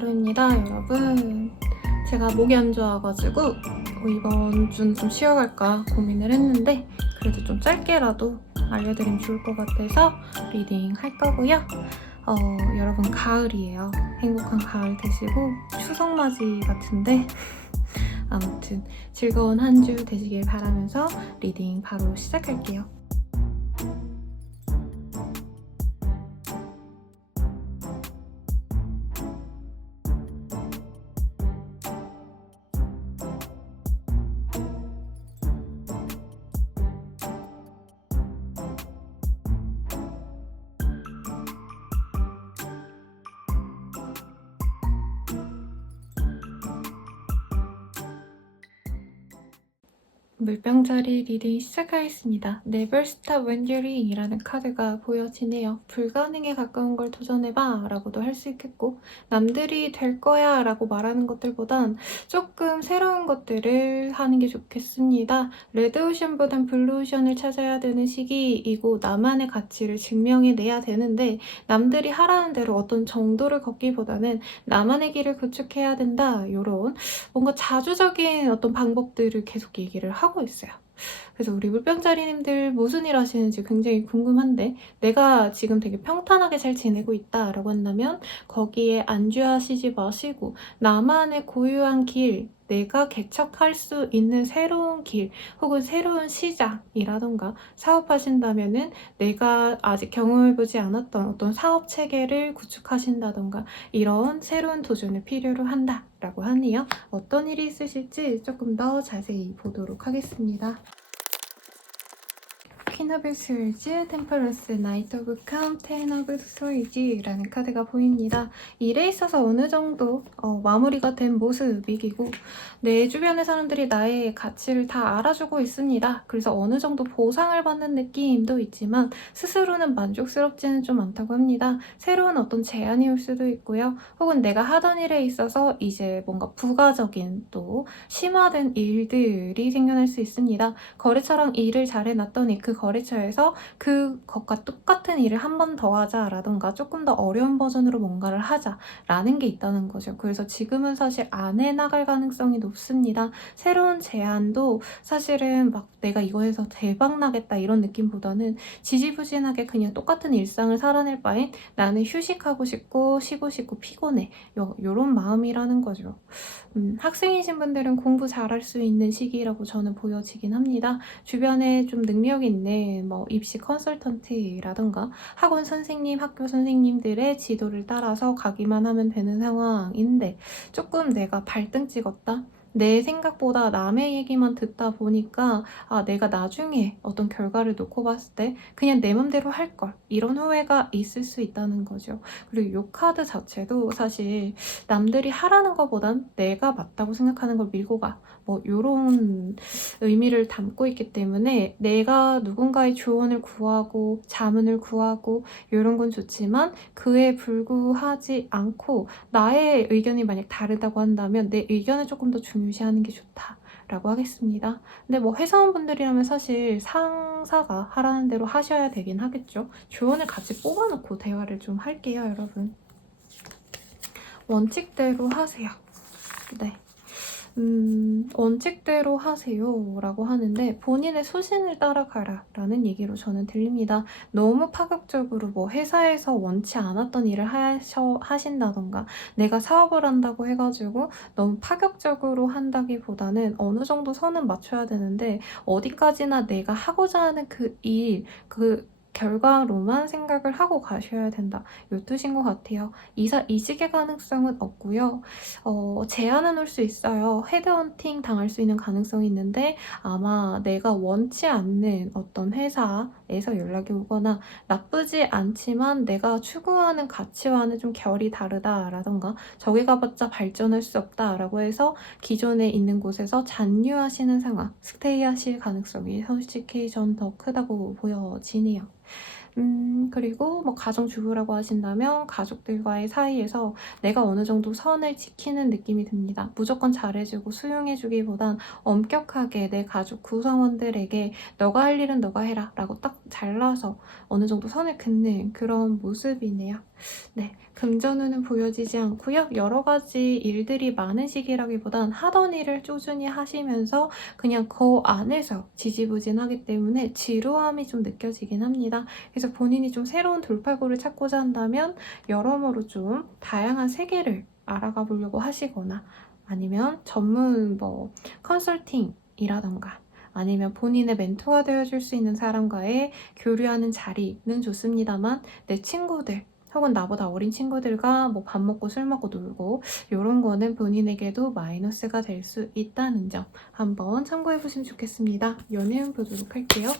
하루입니다, 여러분. 제가 목이 안 좋아가지고 이번 주는 좀 쉬어갈까 고민을 했는데 그래도 좀 짧게라도 알려드리면 좋을 것 같아서 리딩 할 거고요. 여러분, 가을이에요. 행복한 가을 되시고 추석맞이 같은데 아무튼 즐거운 한 주 되시길 바라면서 리딩 바로 시작할게요. 물병자리 리딩 시작하겠습니다. Never Stop Wondering 이라는 카드가 보여지네요. 불가능에 가까운 걸 도전해봐 라고도 할 수 있겠고, 남들이 될 거야 라고 말하는 것들보단 조금 새로운 것들을 하는 게 좋겠습니다. 레드오션보단 블루오션을 찾아야 되는 시기이고 나만의 가치를 증명해내야 되는데, 남들이 하라는 대로 어떤 정도를 걷기보다는 나만의 길을 구축해야 된다, 이런 뭔가 자주적인 어떤 방법들을 계속 얘기를 하고 있어요. 그래서 우리 물병자리님들 무슨 일 하시는지 굉장히 궁금한데, 내가 지금 되게 평탄하게 잘 지내고 있다라고 한다면 거기에 안주하시지 마시고 나만의 고유한 길, 내가 개척할 수 있는 새로운 길 혹은 새로운 시작이라던가, 사업하신다면은 내가 아직 경험해보지 않았던 어떤 사업 체계를 구축하신다던가, 이런 새로운 도전을 필요로 한다 라고 하네요. 어떤 일이 있으실지 조금 더 자세히 보도록 하겠습니다. 퀸 오브 스월즈, 템퍼런스, 나이트 오브 캄, 텐 오브 스월즈라는 카드가 보입니다. 일에 있어서 어느 정도 마무리가 된 모습이고, 내 주변의 사람들이 나의 가치를 다 알아주고 있습니다. 그래서 어느 정도 보상을 받는 느낌도 있지만 스스로는 만족스럽지는 좀 않다고 합니다. 새로운 어떤 제안이 올 수도 있고요. 혹은 내가 하던 일에 있어서 이제 뭔가 부가적인 또 심화된 일들이 생겨날 수 있습니다. 거래처랑 일을 잘 해놨더니 그 거래처에서 그것과 똑같은 일을 한 번 더 하자라던가 조금 더 어려운 버전으로 뭔가를 하자라는 게 있다는 거죠. 그래서 지금은 사실 안 해나갈 가능성이 높습니다. 새로운 제안도 사실은 막 내가 이거 해서 대박 나겠다 이런 느낌보다는 지지부진하게 그냥 똑같은 일상을 살아낼 바엔 나는 휴식하고 싶고 쉬고 싶고 피곤해, 요런 마음이라는 거죠. 학생이신 분들은 공부 잘할 수 있는 시기라고 저는 보여지긴 합니다. 주변에 좀 능력 있는 입시 컨설턴트라던가 학원 선생님, 학교 선생님들의 지도를 따라서 가기만 하면 되는 상황인데, 조금 내가 발등 찍었다? 내 생각보다 남의 얘기만 듣다 보니까 내가 나중에 어떤 결과를 놓고 봤을 때 그냥 내 맘대로 할 걸, 이런 후회가 있을 수 있다는 거죠. 그리고 이 카드 자체도 사실 남들이 하라는 것보단 내가 맞다고 생각하는 걸 밀고 가, 이런 의미를 담고 있기 때문에 내가 누군가의 조언을 구하고 자문을 구하고 이런 건 좋지만 그에 불구하지 않고 나의 의견이 만약 다르다고 한다면 내 의견을 조금 더 중요시하는 게 좋다라고 하겠습니다. 근데 회사원분들이라면 사실 상사가 하라는 대로 하셔야 되긴 하겠죠. 조언을 같이 뽑아놓고 대화를 좀 할게요, 여러분. 원칙대로 하세요. 네. 원칙대로 하세요 라고 하는데, 본인의 소신을 따라가라 라는 얘기로 저는 들립니다. 너무 파격적으로 회사에서 원치 않았던 일을 하신다던가, 내가 사업을 한다고 해가지고 너무 파격적으로 한다기보다는 어느 정도 선은 맞춰야 되는데, 어디까지나 내가 하고자 하는 그 일, 그 결과로만 생각을 하고 가셔야 된다, 요 뜻인 것 같아요. 이직의 가능성은 없고요. 제안은 올 수 있어요. 헤드헌팅 당할 수 있는 가능성이 있는데, 아마 내가 원치 않는 어떤 회사에서 연락이 오거나, 나쁘지 않지만 내가 추구하는 가치와는 좀 결이 다르다라던가, 저기 가봤자 발전할 수 없다라고 해서 기존에 있는 곳에서 잔류하시는 상황, 스테이 하실 가능성이 솔직히 전 더 크다고 보여지네요. 그리고 가정주부라고 하신다면 가족들과의 사이에서 내가 어느 정도 선을 지키는 느낌이 듭니다. 무조건 잘해주고 수용해주기보단 엄격하게 내 가족 구성원들에게 너가 할 일은 너가 해라 라고 딱 잘라서 어느 정도 선을 긋는 그런 모습이네요. 네, 금전운은 보여지지 않고요. 여러 가지 일들이 많은 시기라기보단 하던 일을 꾸준히 하시면서 그냥 그 안에서 지지부진하기 때문에 지루함이 좀 느껴지긴 합니다. 그래서 본인이 좀 새로운 돌파구를 찾고자 한다면 여러모로 좀 다양한 세계를 알아가 보려고 하시거나 아니면 전문 컨설팅이라던가 아니면 본인의 멘토가 되어줄 수 있는 사람과의 교류하는 자리는 좋습니다만 내 친구들 혹은 나보다 어린 친구들과 뭐 밥 먹고 술 먹고 놀고 이런 거는 본인에게도 마이너스가 될 수 있다는 점 한번 참고해 보시면 좋겠습니다. 연애운 보도록 할게요.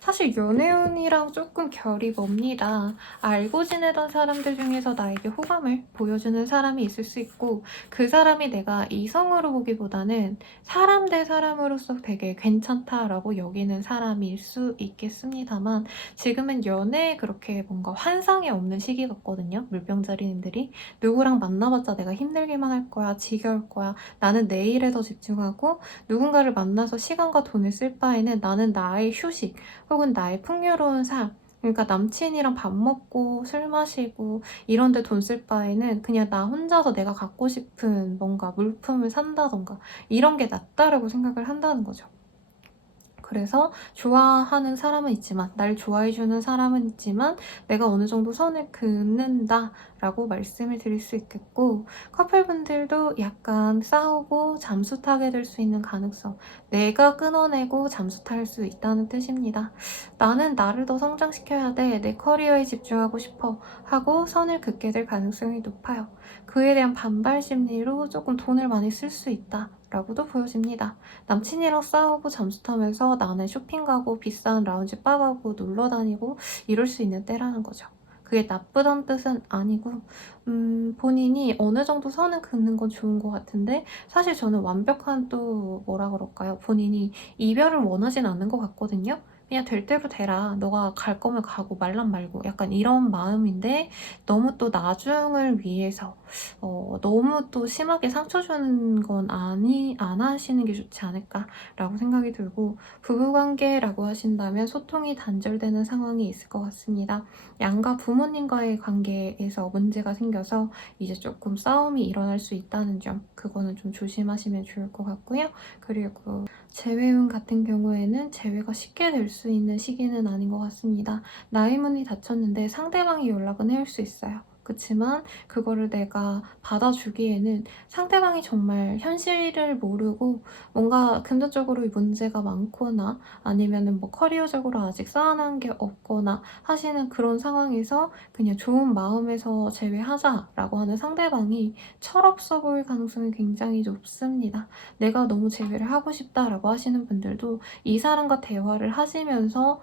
사실 연애운이랑 조금 결이 멉니다. 알고 지내던 사람들 중에서 나에게 호감을 보여주는 사람이 있을 수 있고 그 사람이 내가 이성으로 보기보다는 사람 대 사람으로서 되게 괜찮다라고 여기는 사람일 수 있겠습니다만 지금은 연애에 그렇게 뭔가 환상이 없는 시기 같거든요. 물병자리님들이 누구랑 만나봤자 내가 힘들기만 할 거야, 지겨울 거야, 나는 내 일에 더 집중하고 누군가를 만나서 시간과 돈을 쓸 바에는 나는 나의 휴식 혹은 나의 풍요로운 삶, 그러니까 남친이랑 밥 먹고 술 마시고 이런 데 돈 쓸 바에는 그냥 나 혼자서 내가 갖고 싶은 뭔가 물품을 산다던가 이런 게 낫다라고 생각을 한다는 거죠. 그래서 좋아하는 사람은 있지만 날 좋아해주는 사람은 있지만 내가 어느 정도 선을 긋는다 라고 말씀을 드릴 수 있겠고 커플분들도 약간 싸우고 잠수 타게 될 수 있는 가능성 내가 끊어내고 잠수 탈 수 있다는 뜻입니다. 나는 나를 더 성장시켜야 돼. 내 커리어에 집중하고 싶어 하고 선을 긋게 될 가능성이 높아요. 그에 대한 반발 심리로 조금 돈을 많이 쓸 수 있다 라고도 보여집니다. 남친이랑 싸우고 잠수 타면서 나는 쇼핑 가고 비싼 라운지 바 가고 놀러 다니고 이럴 수 있는 때라는 거죠. 그게 나쁘다는 뜻은 아니고 본인이 어느 정도 선은 긋는 건 좋은 것 같은데 사실 저는 완벽한 또 뭐라 그럴까요? 본인이 이별을 원하진 않는 것 같거든요. 그냥 될 대로 되라. 너가 갈 거면 가고 말란 말고 약간 이런 마음인데 너무 또 나중을 위해서 너무 또 심하게 상처 주는 건 안 하시는 게 좋지 않을까라고 생각이 들고 부부관계라고 하신다면 소통이 단절되는 상황이 있을 것 같습니다. 양가 부모님과의 관계에서 문제가 생겨서 이제 조금 싸움이 일어날 수 있다는 점 그거는 좀 조심하시면 좋을 것 같고요. 그리고 재회운 같은 경우에는 재회가 쉽게 될 수 있는 시기는 아닌 것 같습니다. 나의 문이 닫혔는데 상대방이 연락은 해올 수 있어요. 그치만 그거를 내가 받아주기에는 상대방이 정말 현실을 모르고 뭔가 금전적으로 문제가 많거나 아니면은 뭐 커리어적으로 아직 쌓아놓은 게 없거나 하시는 그런 상황에서 그냥 좋은 마음에서 제외하자라고 하는 상대방이 철없어 보일 가능성이 굉장히 높습니다. 내가 너무 제외를 하고 싶다라고 하시는 분들도 이 사람과 대화를 하시면서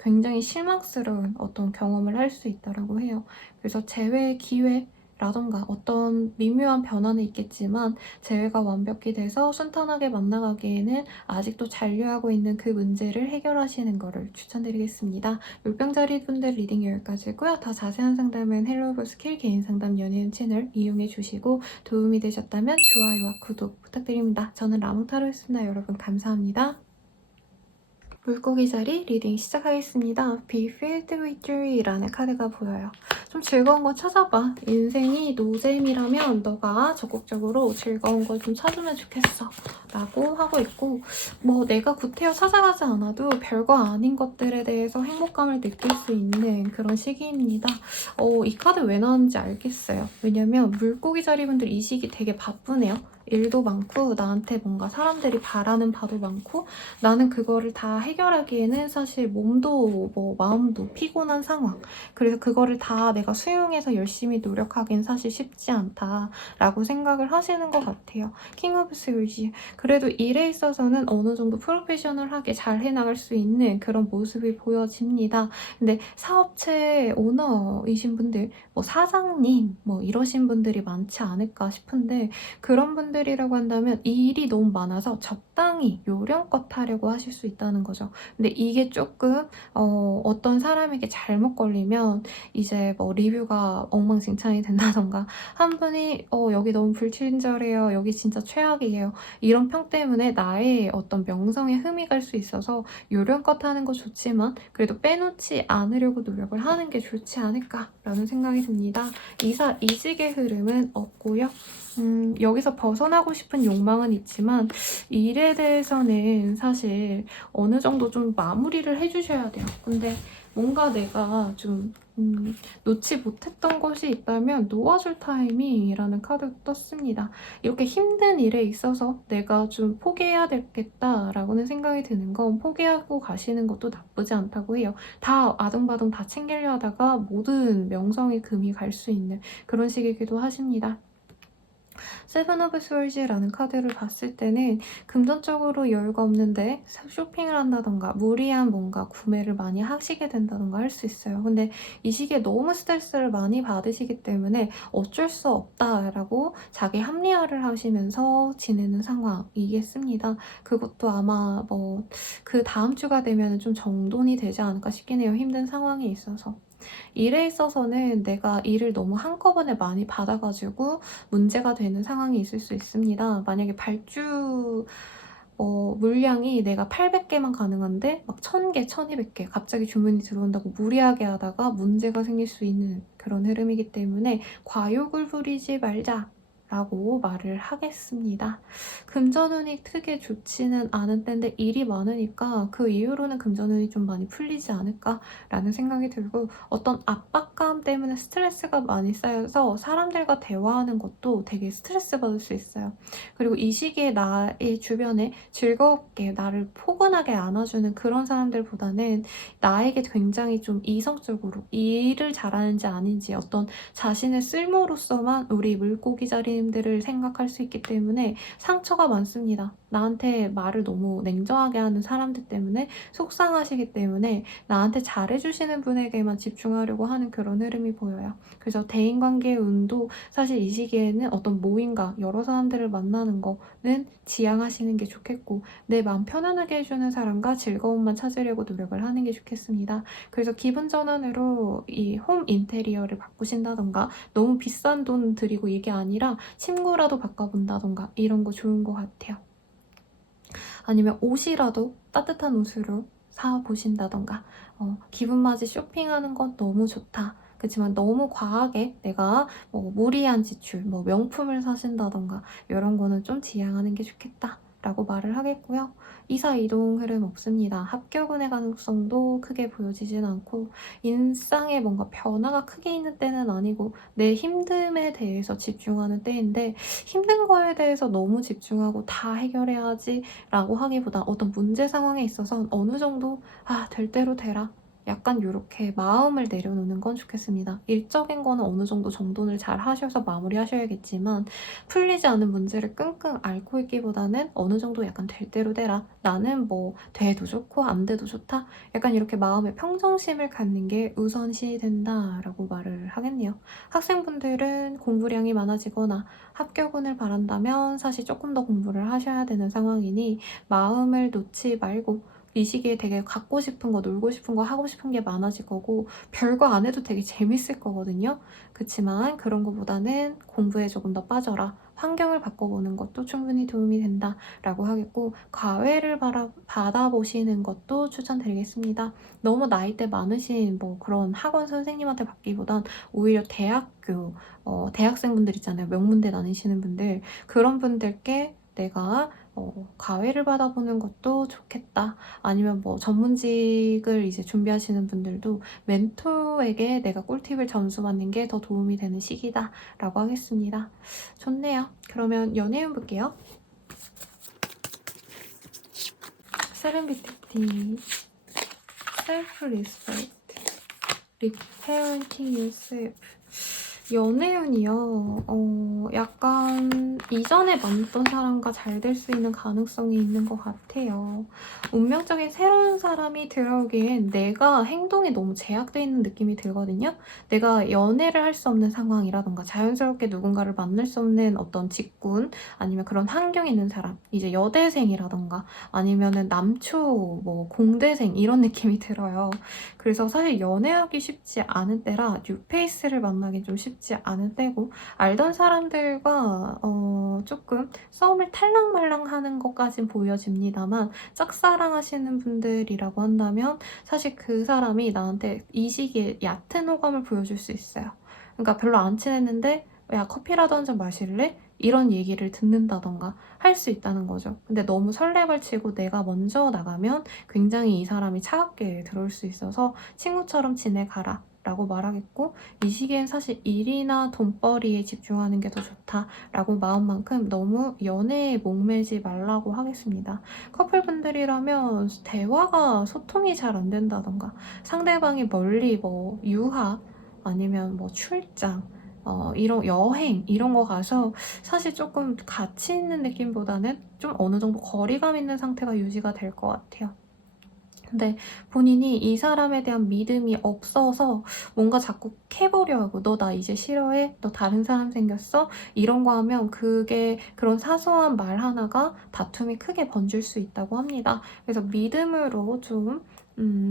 굉장히 실망스러운 어떤 경험을 할 수 있다고 해요. 그래서 재회의 기회라던가 어떤 미묘한 변화는 있겠지만 재회가 완벽히 돼서 순탄하게 만나가기에는 아직도 잔류하고 있는 그 문제를 해결하시는 거를 추천드리겠습니다. 물병자리 분들 리딩 여기까지고요. 더 자세한 상담은 헬로우 스킬 개인 상담 연예인 채널 이용해 주시고 도움이 되셨다면 좋아요와 구독 부탁드립니다. 저는 라몽타로였습니다. 여러분 감사합니다. 물고기 자리 리딩 시작하겠습니다. Be filled with joy라는 카드가 보여요. 좀 즐거운 거 찾아봐. 인생이 노잼이라면 너가 적극적으로 즐거운 걸 좀 찾으면 좋겠어. 라고 하고 있고 뭐 내가 구태여 찾아가지 않아도 별거 아닌 것들에 대해서 행복감을 느낄 수 있는 그런 시기입니다. 이 카드 왜 나왔는지 알겠어요. 왜냐면 물고기 자리 분들 이 시기 되게 바쁘네요. 일도 많고 나한테 뭔가 사람들이 바라는 바도 많고 나는 그거를 다 해결하기에는 사실 몸도 뭐 마음도 피곤한 상황 그래서 그거를 다 내가 수용해서 열심히 노력하기는 사실 쉽지 않다라고 생각을 하시는 것 같아요. 킹 오브 스월즈 그래도 일에 있어서는 어느 정도 프로페셔널하게 잘 해나갈 수 있는 그런 모습이 보여집니다. 근데 사업체 오너이신 분들 뭐 사장님 뭐 이러신 분들이 많지 않을까 싶은데 그런 분들 분들이라고 한다면 이 일이 너무 많아서 적당히 요령껏 하려고 하실 수 있다는 거죠. 근데 이게 조금 어떤 사람에게 잘못 걸리면 이제 뭐 리뷰가 엉망진창이 된다던가 한 분이 여기 너무 불친절해요. 여기 진짜 최악이에요. 이런 평 때문에 나의 어떤 명성에 흠이 갈 수 있어서 요령껏 하는 거 좋지만 그래도 빼놓지 않으려고 노력을 하는 게 좋지 않을까라는 생각이 듭니다. 이직의 흐름은 없고요. 여기서 벗어나고 싶은 욕망은 있지만 일에 대해서는 사실 어느 정도 좀 마무리를 해주셔야 돼요. 근데 뭔가 내가 좀 놓지 못했던 것이 있다면 놓아줄 타이밍이라는 카드가 떴습니다. 이렇게 힘든 일에 있어서 내가 좀 포기해야 되겠다라고는 생각이 드는 건 포기하고 가시는 것도 나쁘지 않다고 해요. 다 아등바등 다 챙기려 하다가 모든 명성이 금이 갈 수 있는 그런 식이기도 하십니다. 세븐 오브 스월즈라는 카드를 봤을 때는 금전적으로 여유가 없는데 쇼핑을 한다던가 무리한 뭔가 구매를 많이 하시게 된다던가 할 수 있어요. 근데 이 시기에 너무 스트레스를 많이 받으시기 때문에 어쩔 수 없다라고 자기 합리화를 하시면서 지내는 상황이겠습니다. 그것도 아마 뭐 그 다음 주가 되면 좀 정돈이 되지 않을까 싶긴 해요. 힘든 상황이 있어서. 일에 있어서는 내가 일을 너무 한꺼번에 많이 받아가지고 문제가 되는 상황이 있을 수 있습니다. 만약에 발주 물량이 내가 800개만 가능한데 막 1000개, 1200개 갑자기 주문이 들어온다고 무리하게 하다가 문제가 생길 수 있는 그런 흐름이기 때문에 과욕을 부리지 말자. 라고 말을 하겠습니다. 금전운이 크게 좋지는 않은 때인데 일이 많으니까 그 이후로는 금전운이 좀 많이 풀리지 않을까라는 생각이 들고 어떤 압박감 때문에 스트레스가 많이 쌓여서 사람들과 대화하는 것도 되게 스트레스 받을 수 있어요. 그리고 이 시기에 나의 주변에 즐겁게 나를 포근하게 안아주는 그런 사람들보다는 나에게 굉장히 좀 이성적으로 일을 잘하는지 아닌지 어떤 자신의 쓸모로서만 우리 물고기 자리님들을 생각할 수 있기 때문에 상처가 많습니다. 나한테 말을 너무 냉정하게 하는 사람들 때문에 속상하시기 때문에 나한테 잘해주시는 분에게만 집중하려고 하는 그런 흐름이 보여요. 그래서 대인관계의 운도 사실 이 시기에는 어떤 모임과 여러 사람들을 만나는 거는 지양하시는 게 좋겠고 내 마음 편안하게 해주는 사람과 즐거움만 찾으려고 노력을 하는 게 좋겠습니다. 그래서 기분 전환으로 이 홈 인테리어를 바꾸신다던가 너무 비싼 돈 들이고 이게 아니라 침구라도 바꿔본다던가 이런 거 좋은 것 같아요. 아니면 옷이라도 따뜻한 옷으로 사보신다던가 기분 맞이 쇼핑하는 건 너무 좋다. 그렇지만 너무 과하게 내가 뭐 무리한 지출, 뭐 명품을 사신다던가 이런 거는 좀 지양하는 게 좋겠다. 라고 말을 하겠고요. 이사 이동 흐름 없습니다. 합격운의 가능성도 크게 보여지진 않고 일상에 뭔가 변화가 크게 있는 때는 아니고 내 힘듦에 대해서 집중하는 때인데 힘든 거에 대해서 너무 집중하고 다 해결해야지 라고 하기보다 어떤 문제 상황에 있어서 어느 정도 될 대로 되라. 약간 이렇게 마음을 내려놓는 건 좋겠습니다. 일적인 거는 어느 정도 정돈을 잘 하셔서 마무리하셔야겠지만 풀리지 않은 문제를 끙끙 앓고 있기보다는 어느 정도 약간 될 대로 되라. 나는 뭐 돼도 좋고 안 돼도 좋다. 약간 이렇게 마음의 평정심을 갖는 게 우선시 된다라고 말을 하겠네요. 학생분들은 공부량이 많아지거나 합격운을 바란다면 사실 조금 더 공부를 하셔야 되는 상황이니 마음을 놓지 말고 이 시기에 되게 갖고 싶은 거, 놀고 싶은 거, 하고 싶은 게 많아질 거고 별거 안 해도 되게 재밌을 거거든요. 그렇지만 그런 거보다는 공부에 조금 더 빠져라. 환경을 바꿔보는 것도 충분히 도움이 된다라고 하겠고 과외를 받아보시는 것도 추천드리겠습니다. 너무 나이대 많으신 뭐 그런 학원 선생님한테 받기보단 오히려 대학교, 대학생분들 있잖아요. 명문대 다니시는 분들 그런 분들께 내가 과외를 받아보는 것도 좋겠다. 아니면 뭐 전문직을 이제 준비하시는 분들도 멘토에게 내가 꿀팁을 점수받는 게 더 도움이 되는 시기다 라고 하겠습니다. 좋네요. 그러면 연애운 볼게요. 세렌디피티, 셀프 리스펙트, 리페어런팅 유셀프. 연애운이요. 약간 이전에 만났던 사람과 잘 될 수 있는 가능성이 있는 것 같아요. 운명적인 새로운 사람이 들어오기엔 내가 행동이 너무 제약돼 있는 느낌이 들거든요. 내가 연애를 할 수 없는 상황이라던가 자연스럽게 누군가를 만날 수 없는 어떤 직군 아니면 그런 환경에 있는 사람, 이제 여대생이라던가 아니면은 남초, 뭐 공대생 이런 느낌이 들어요. 그래서 사실 연애하기 쉽지 않은 때라 뉴페이스를 만나기 좀 쉽지 않은 때고, 알던 사람들과 조금 썸을 탈랑말랑하는 것까진 보여집니다만, 짝사랑하시는 분들이라고 한다면 사실 그 사람이 나한테 이 시기에 얕은 호감을 보여줄 수 있어요. 그러니까 별로 안 친했는데 야 커피라도 한 잔 마실래? 이런 얘기를 듣는다던가 할 수 있다는 거죠. 근데 너무 설레발치고 내가 먼저 나가면 굉장히 이 사람이 차갑게 들어올 수 있어서 친구처럼 지내가라 라고 말하겠고, 이 시기엔 사실 일이나 돈벌이에 집중하는 게 더 좋다라고 마음만큼 너무 연애에 목매지 말라고 하겠습니다. 커플분들이라면 대화가 소통이 잘 안 된다던가 상대방이 멀리 뭐 유학 아니면 뭐 출장 이런 여행 이런 거 가서 사실 조금 가치 있는 느낌보다는 좀 어느 정도 거리감 있는 상태가 유지가 될 것 같아요. 근데 본인이 이 사람에 대한 믿음이 없어서 뭔가 자꾸 캐보려 하고, 너 나 이제 싫어해? 너 다른 사람 생겼어? 이런 거 하면 그게 그런 사소한 말 하나가 다툼이 크게 번질 수 있다고 합니다. 그래서 믿음으로 좀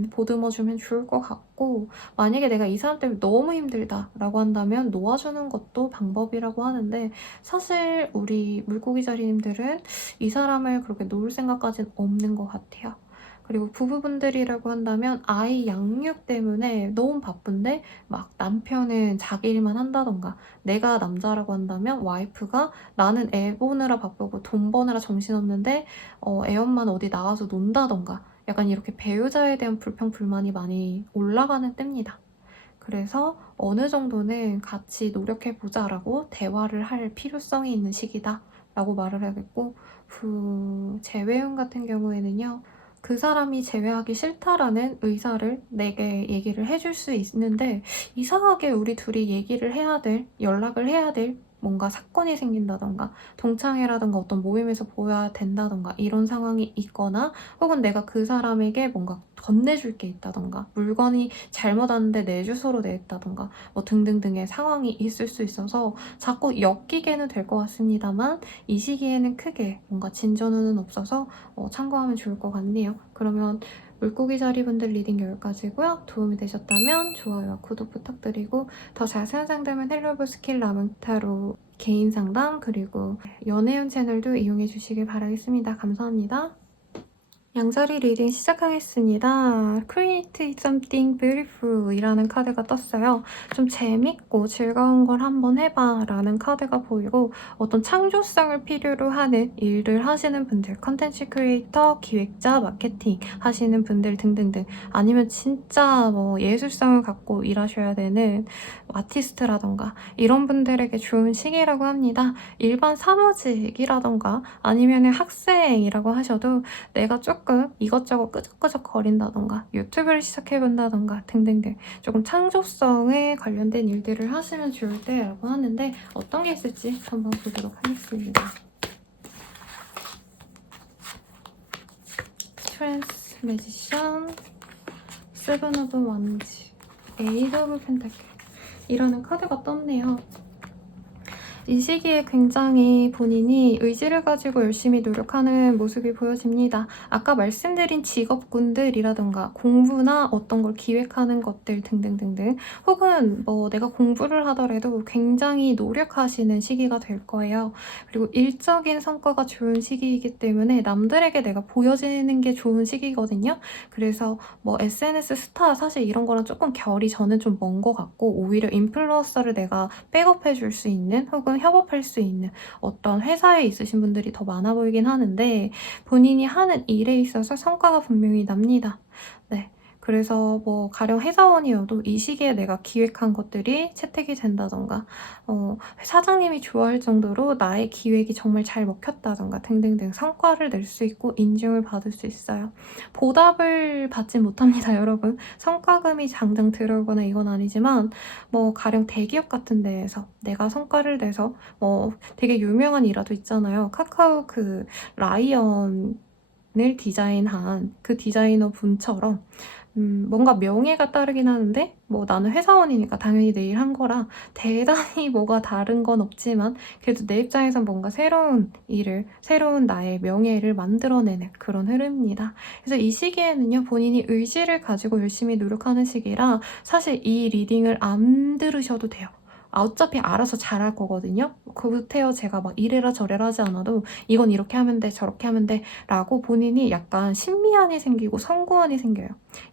보듬어주면 좋을 것 같고, 만약에 내가 이 사람 때문에 너무 힘들다라고 한다면 놓아주는 것도 방법이라고 하는데, 사실 우리 물고기 자리님들은 이 사람을 그렇게 놓을 생각까지는 없는 것 같아요. 그리고 부부분들이라고 한다면 아이 양육 때문에 너무 바쁜데 막 남편은 자기 일만 한다던가, 내가 남자라고 한다면 와이프가 나는 애 보느라 바쁘고 돈 버느라 정신없는데 애 엄마는 어디 나가서 논다던가, 약간 이렇게 배우자에 대한 불평 불만이 많이 올라가는 때입니다. 그래서 어느 정도는 같이 노력해보자라고 대화를 할 필요성이 있는 시기다 라고 말을 해야겠고, 재회운 같은 경우에는요, 그 사람이 제외하기 싫다라는 의사를 내게 얘기를 해줄 수 있는데, 이상하게 우리 둘이 얘기를 해야 될, 연락을 해야 될 뭔가 사건이 생긴다던가 동창회라던가 어떤 모임에서 보여야 된다던가 이런 상황이 있거나, 혹은 내가 그 사람에게 뭔가 건네줄 게 있다던가 물건이 잘못 왔는데 내 주소로 냈다던가 뭐 등등등의 상황이 있을 수 있어서 자꾸 엮이게는 될 것 같습니다만, 이 시기에는 크게 뭔가 진전은 없어서 참고하면 좋을 것 같네요. 그러면 물고기 자리분들 리딩 여기까지고요. 도움이 되셨다면 좋아요와 구독 부탁드리고, 더 자세한 상담은 헬로브 스킬 라문타로 개인 상담 그리고 연애운 채널도 이용해 주시길 바라겠습니다. 감사합니다. 양자리 리딩 시작하겠습니다. Create something beautiful 이라는 카드가 떴어요. 좀 재밌고 즐거운 걸 한번 해봐 라는 카드가 보이고, 어떤 창조성을 필요로 하는 일을 하시는 분들, 컨텐츠 크리에이터, 기획자, 마케팅 하시는 분들 등등등, 아니면 진짜 뭐 예술성을 갖고 일하셔야 되는 아티스트라던가 이런 분들에게 좋은 시기라고 합니다. 일반 사무직이라던가 아니면 학생이라고 하셔도 내가 조금 이것저것 끄적끄적 거린다던가 유튜브를 시작해본다던가 등등등 조금 창조성에 관련된 일들을 하시면 좋을 때라고 하는데, 어떤 게 있을지 한번 보도록 하겠습니다. 트랜스 매지션, 세븐 오브 원즈, 에이드 오브 펜타클 이라는 카드가 떴네요. 이 시기에 굉장히 본인이 의지를 가지고 열심히 노력하는 모습이 보여집니다. 아까 말씀드린 직업군들이라던가 공부나 어떤 걸 기획하는 것들 등등등등, 혹은 뭐 내가 공부를 하더라도 굉장히 노력하시는 시기가 될 거예요. 그리고 일적인 성과가 좋은 시기이기 때문에 남들에게 내가 보여지는 게 좋은 시기거든요. 그래서 뭐 SNS 스타 사실 이런 거랑 조금 결이 저는 좀 먼 것 같고, 오히려 인플루언서를 내가 백업해 줄 수 있는 혹은 협업할 수 있는 어떤 회사에 있으신 분들이 더 많아 보이긴 하는데, 본인이 하는 일에 있어서 성과가 분명히 납니다. 네. 그래서 뭐 가령 회사원이어도 이 시기에 내가 기획한 것들이 채택이 된다던가 사장님이 좋아할 정도로 나의 기획이 정말 잘 먹혔다던가 등등등 성과를 낼 수 있고 인증을 받을 수 있어요. 보답을 받진 못합니다, 여러분. 성과금이 당장 들어오거나 이건 아니지만 뭐 가령 대기업 같은 데에서 내가 성과를 내서 뭐 되게 유명한 일화도 있잖아요. 카카오 그 라이언을 디자인한 그 디자이너 분처럼 뭔가 명예가 따르긴 하는데 뭐 나는 회사원이니까 당연히 내 일 한 거라 대단히 뭐가 다른 건 없지만 그래도 내 입장에선 뭔가 새로운 일을 새로운 나의 명예를 만들어내는 그런 흐름입니다. 그래서 이 시기에는요 본인이 의지를 가지고 열심히 노력하는 시기라 사실 이 리딩을 안 들으셔도 돼요. 어차피 알아서 잘할 거거든요. 그때요 제가 막 이래라 저래라 하지 않아도 이건 이렇게 하면 돼 저렇게 하면 돼 라고 본인이 약간 신미안이 생기고 성구안이 생겨요.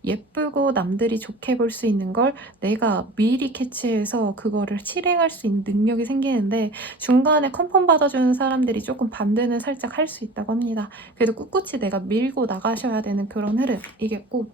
예쁘고 남들이 좋게 볼 수 있는 걸 내가 미리 캐치해서 그거를 실행할 수 있는 능력이 생기는데 중간에 컨펌 받아주는 사람들이 조금 반대는 살짝 할 수 있다고 합니다. 그래도 꿋꿋이 내가 밀고 나가셔야 되는 그런 흐름이겠고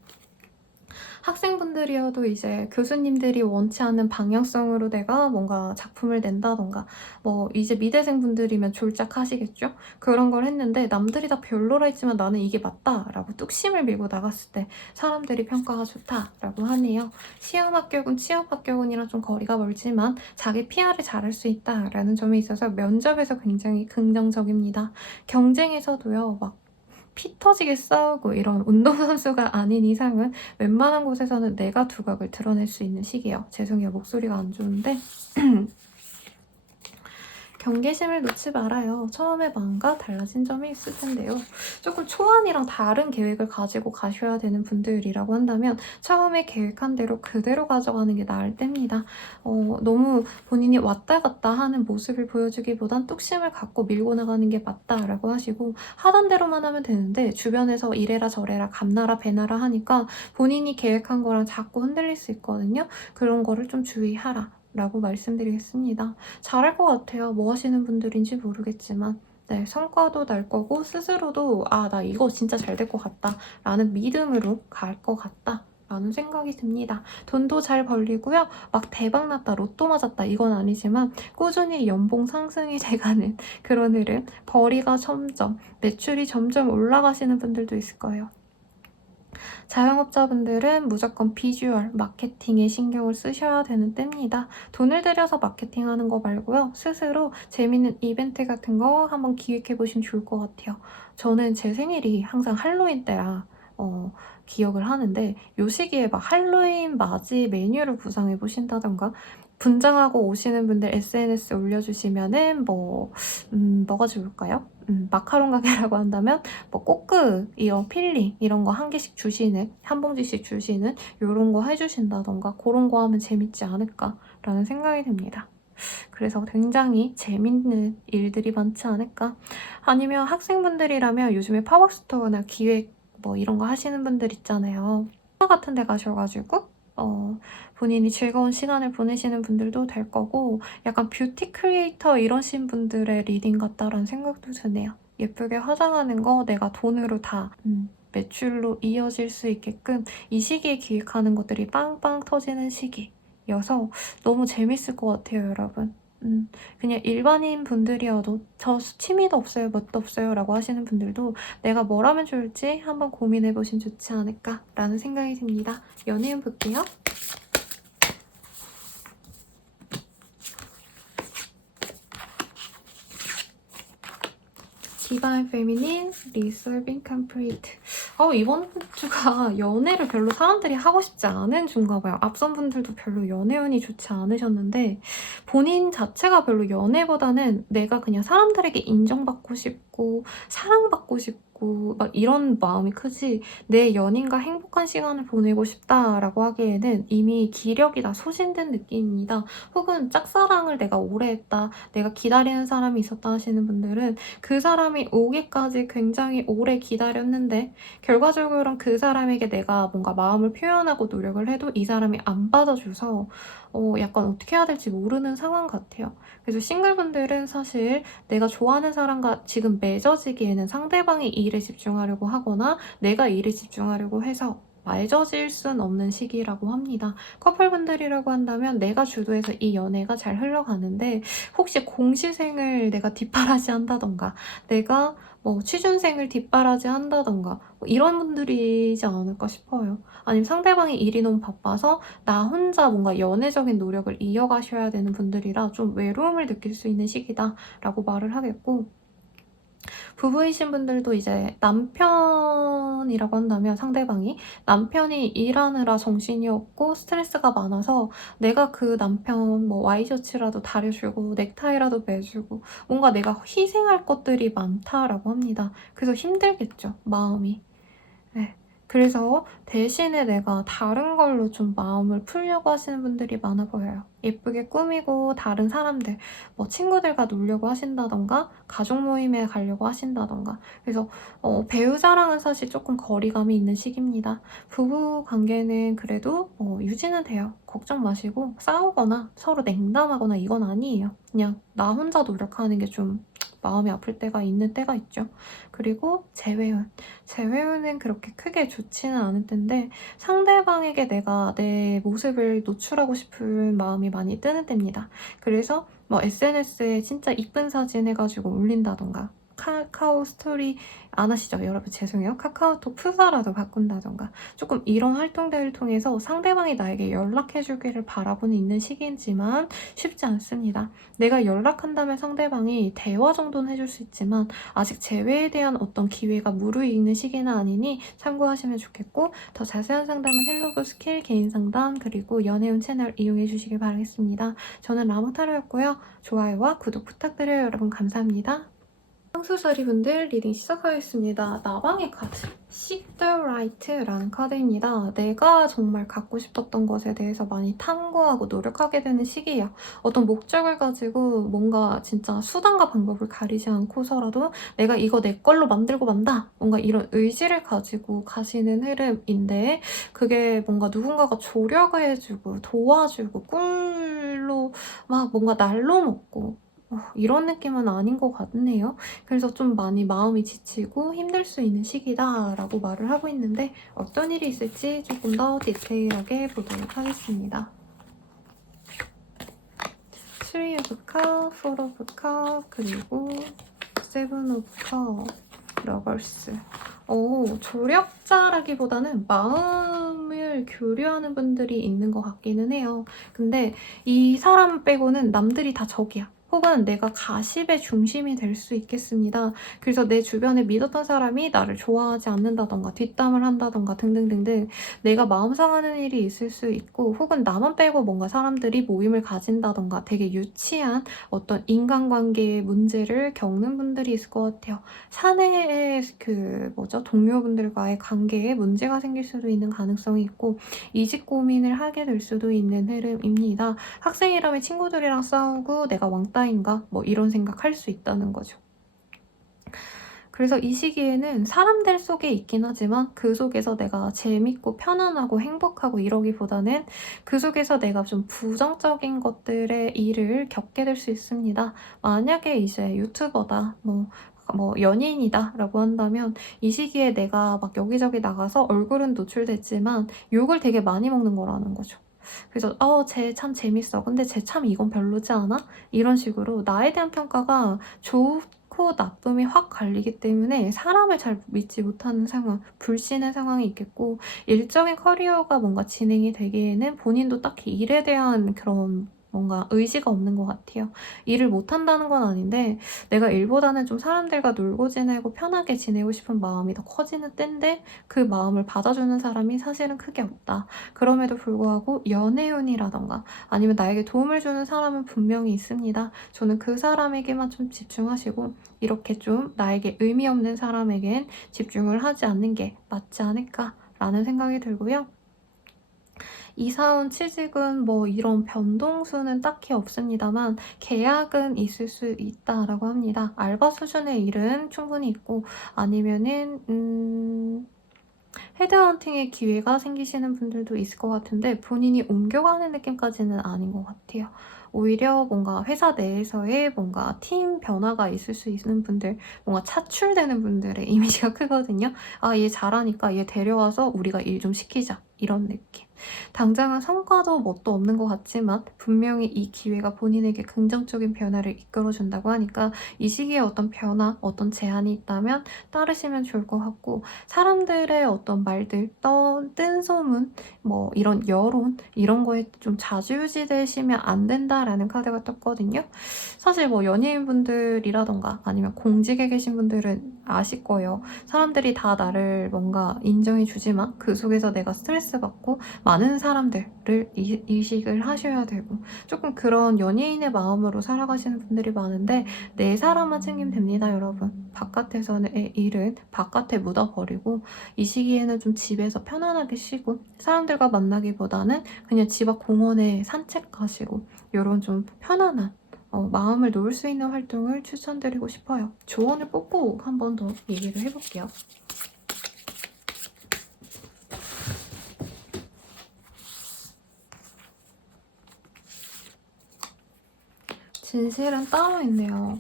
학생분들이어도 이제 교수님들이 원치 않는 방향성으로 내가 뭔가 작품을 낸다던가 뭐 이제 미대생분들이면 졸작하시겠죠? 그런 걸 했는데 남들이 다 별로라 했지만 나는 이게 맞다라고 뚝심을 밀고 나갔을 때 사람들이 평가가 좋다라고 하네요. 시험 합격은 취업 합격은이랑 좀 거리가 멀지만 자기 PR을 잘할 수 있다라는 점이 있어서 면접에서 굉장히 긍정적입니다. 경쟁에서도요 막 피 터지게 싸우고 이런 운동선수가 아닌 이상은 웬만한 곳에서는 내가 두각을 드러낼 수 있는 시기예요. 죄송해요. 목소리가 안 좋은데 경계심을 놓지 말아요. 처음에 마음과 달라진 점이 있을 텐데요. 조금 초안이랑 다른 계획을 가지고 가셔야 되는 분들이라고 한다면 처음에 계획한 대로 그대로 가져가는 게 나을 때입니다. 너무 본인이 왔다 갔다 하는 모습을 보여주기보단 뚝심을 갖고 밀고 나가는 게 맞다라고 하시고 하던 대로만 하면 되는데 주변에서 이래라 저래라 감나라 배나라 하니까 본인이 계획한 거랑 자꾸 흔들릴 수 있거든요. 그런 거를 좀 주의하라. 라고 말씀드리겠습니다. 잘할 것 같아요. 뭐 하시는 분들인지 모르겠지만 네, 성과도 날 거고 스스로도 나 이거 진짜 잘 될 것 같다 라는 믿음으로 갈 것 같다 라는 생각이 듭니다. 돈도 잘 벌리고요. 막 대박 났다, 로또 맞았다 이건 아니지만 꾸준히 연봉 상승이 돼가는 그런 흐름, 벌이가 점점, 매출이 점점 올라가시는 분들도 있을 거예요. 자영업자분들은 무조건 비주얼, 마케팅에 신경을 쓰셔야 되는 때입니다. 돈을 들여서 마케팅하는 거 말고요. 스스로 재밌는 이벤트 같은 거 한번 기획해보시면 좋을 것 같아요. 저는 제 생일이 항상 할로윈 때라 기억을 하는데 이 시기에 막 할로윈 맞이 메뉴를 구상해보신다던가 분장하고 오시는 분들 SNS에 올려주시면은 뭐가 좋을까요? 마카롱 가게라고 한다면 뭐 꼬끄 이런 필링 이런 거 한 개씩 주시는 한 봉지씩 주시는 이런 거 해주신다던가 그런 거 하면 재밌지 않을까라는 생각이 듭니다. 그래서 굉장히 재밌는 일들이 많지 않을까? 아니면 학생분들이라면 요즘에 팝업스토어나 기획 뭐 이런 거 하시는 분들 있잖아요. 같은 데 가셔가지고 본인이 즐거운 시간을 보내시는 분들도 될 거고 약간 뷰티 크리에이터 이러신 분들의 리딩 같다라는 생각도 드네요. 예쁘게 화장하는 거 내가 돈으로 다 매출로 이어질 수 있게끔 이 시기에 기획하는 것들이 빵빵 터지는 시기여서 너무 재밌을 것 같아요, 여러분. 그냥 일반인 분들이어도 저 취미도 없어요, 뭣도 없어요 라고 하시는 분들도 내가 뭘 하면 좋을지 한번 고민해보시면 좋지 않을까라는 생각이 듭니다. 연예인 볼게요. 디바인 페미닌 리솔빙 컴플리트. 이번 주가 연애를 별로 사람들이 하고 싶지 않은 주인가 봐요. 앞선 분들도 별로 연애운이 좋지 않으셨는데 본인 자체가 별로 연애보다는 내가 그냥 사람들에게 인정받고 싶고 사랑받고 싶고 막 이런 마음이 크지 내 연인과 행복한 시간을 보내고 싶다라고 하기에는 이미 기력이 다 소진된 느낌입니다. 혹은 짝사랑을 내가 오래 했다, 내가 기다리는 사람이 있었다 하시는 분들은 그 사람이 오기까지 굉장히 오래 기다렸는데 결과적으로는 그 사람에게 내가 뭔가 마음을 표현하고 노력을 해도 이 사람이 안 받아줘서 약간 어떻게 해야 될지 모르는 상황 같아요. 그래서 싱글분들은 사실 내가 좋아하는 사람과 지금 맺어지기에는 상대방이 일에 집중하려고 하거나 내가 일에 집중하려고 해서 맺어질 순 없는 시기라고 합니다. 커플분들이라고 한다면 내가 주도해서 이 연애가 잘 흘러가는데 혹시 공시생을 내가 뒷바라지 한다던가 내가 뭐 취준생을 뒷바라지 한다던가 뭐 이런 분들이지 않을까 싶어요. 아니면 상대방이 일이 너무 바빠서 나 혼자 뭔가 연애적인 노력을 이어가셔야 되는 분들이라 좀 외로움을 느낄 수 있는 시기다라고 말을 하겠고, 부부이신 분들도 이제 남편이라고 한다면 상대방이 남편이 일하느라 정신이 없고 스트레스가 많아서 내가 그 남편 뭐 와이셔츠라도 다려주고 넥타이라도 매주고 뭔가 내가 희생할 것들이 많다라고 합니다. 그래서 힘들겠죠, 마음이. 네. 그래서 대신에 내가 다른 걸로 좀 마음을 풀려고 하시는 분들이 많아 보여요. 예쁘게 꾸미고 다른 사람들, 뭐 친구들과 놀려고 하신다던가 가족 모임에 가려고 하신다던가. 그래서 배우자랑은 사실 조금 거리감이 있는 시기입니다. 부부 관계는 그래도 유지는 돼요. 걱정 마시고 싸우거나 서로 냉담하거나 이건 아니에요. 그냥 나 혼자 노력하는 게 좀 마음이 아플 때가 있는 때가 있죠. 그리고 재회운. 재회운은 그렇게 크게 좋지는 않을 텐데 상대방에게 내가 내 모습을 노출하고 싶은 마음이 많이 뜨는 때입니다. 그래서 뭐 SNS에 진짜 이쁜 사진 해가지고 올린다던가 카카오 스토리 안 하시죠? 여러분 죄송해요. 카카오톡 프사라도 바꾼다던가 조금 이런 활동들을 통해서 상대방이 나에게 연락해주기를 바라보는 있는 시기이지만 쉽지 않습니다. 내가 연락한다면 상대방이 대화 정도는 해줄 수 있지만 아직 재회에 대한 어떤 기회가 무르익는 시기는 아니니 참고하시면 좋겠고, 더 자세한 상담은 헬로브 스킬 개인 상담 그리고 연애운 채널 이용해 주시길 바라겠습니다. 저는 라모타로였고요. 좋아요와 구독 부탁드려요. 여러분 감사합니다. 상수자리분들 리딩 시작하겠습니다. 나방의 카드 Seek the Right라는 카드입니다. 내가 정말 갖고 싶었던 것에 대해서 많이 탐구하고 노력하게 되는 시기예요. 어떤 목적을 가지고 뭔가 진짜 수단과 방법을 가리지 않고서라도 내가 이거 내 걸로 만들고 만다! 뭔가 이런 의지를 가지고 가시는 흐름인데, 그게 뭔가 누군가가 조력을 해주고 도와주고 꿀로 막 뭔가 날로 먹고 이런 느낌은 아닌 것 같네요. 그래서 좀 많이 마음이 지치고 힘들 수 있는 시기다라고 말을 하고 있는데 어떤 일이 있을지 조금 더 디테일하게 보도록 하겠습니다. 3 of Cup, 4 of Cup, 그리고 7 of Cup, 러버스. 조력자라기보다는 마음을 교류하는 분들이 있는 것 같기는 해요. 근데 이 사람 빼고는 남들이 다 적이야. 혹은 내가 가십의 중심이 될 수 있겠습니다. 그래서 내 주변에 믿었던 사람이 나를 좋아하지 않는다던가 뒷담을 한다던가 등등등등 내가 마음 상하는 일이 있을 수 있고, 혹은 나만 빼고 뭔가 사람들이 모임을 가진다던가 되게 유치한 어떤 인간관계의 문제를 겪는 분들이 있을 것 같아요. 사내의 동료분들과의 관계에 문제가 생길 수도 있는 가능성이 있고 이직 고민을 하게 될 수도 있는 흐름입니다. 학생이라면 친구들이랑 싸우고 내가 왕따인가? 뭐 이런 생각할 수 있다는 거죠. 그래서 이 시기에는 사람들 속에 있긴 하지만 그 속에서 내가 재밌고 편안하고 행복하고 이러기보다는 그 속에서 내가 좀 부정적인 것들의 일을 겪게 될 수 있습니다. 만약에 이제 유튜버다, 뭐 연예인이다 라고 한다면 이 시기에 내가 막 여기저기 나가서 얼굴은 노출됐지만 욕을 되게 많이 먹는 거라는 거죠. 그래서 쟤 참 재밌어. 근데 쟤 참 이건 별로지 않아? 이런 식으로 나에 대한 평가가 좋고 나쁨이 확 갈리기 때문에 사람을 잘 믿지 못하는 상황, 불신의 상황이 있겠고, 일적인 커리어가 뭔가 진행이 되기에는 본인도 딱히 일에 대한 그런 뭔가 의지가 없는 것 같아요. 일을 못한다는 건 아닌데 내가 일보다는 좀 사람들과 놀고 지내고 편하게 지내고 싶은 마음이 더 커지는 때인데 그 마음을 받아주는 사람이 사실은 크게 없다. 그럼에도 불구하고 연애운이라던가 아니면 나에게 도움을 주는 사람은 분명히 있습니다. 저는 그 사람에게만 좀 집중하시고 이렇게 좀 나에게 의미 없는 사람에겐 집중을 하지 않는 게 맞지 않을까라는 생각이 들고요. 이사원 취직은 뭐 이런 변동수는 딱히 없습니다만 계약은 있을 수 있다라고 합니다. 알바 수준의 일은 충분히 있고 아니면은 헤드헌팅의 기회가 생기시는 분들도 있을 것 같은데 본인이 옮겨가는 느낌까지는 아닌 것 같아요. 오히려 뭔가 회사 내에서의 뭔가 팀 변화가 있을 수 있는 분들, 뭔가 차출되는 분들의 이미지가 크거든요. 아, 얘 잘하니까 얘 데려와서 우리가 일 좀 시키자. 이런 느낌. 당장은 성과도 뭣도 없는 것 같지만 분명히 이 기회가 본인에게 긍정적인 변화를 이끌어준다고 하니까 이 시기에 어떤 변화, 어떤 제안이 있다면 따르시면 좋을 것 같고, 사람들의 어떤 말들, 뜬 소문, 뭐 이런 여론, 이런 거에 좀 좌지우지 되시면 안 된다라는 카드가 떴거든요. 사실 뭐 연예인분들이라던가 아니면 공직에 계신 분들은 아실 거예요. 사람들이 다 나를 뭔가 인정해 주지만 그 속에서 내가 스트레스 받고 많은 사람들을 이식을 하셔야 되고, 조금 그런 연예인의 마음으로 살아가시는 분들이 많은데 내 사람만 챙기면 됩니다, 여러분. 바깥에서의 일은 바깥에 묻어버리고 이 시기에는 좀 집에서 편안하게 쉬고 사람들과 만나기보다는 그냥 집 앞 공원에 산책 가시고 이런 좀 편안한 마음을 놓을 수 있는 활동을 추천드리고 싶어요. 조언을 뽑고 한 번 더 얘기를 해볼게요. 진실은 따로 있네요.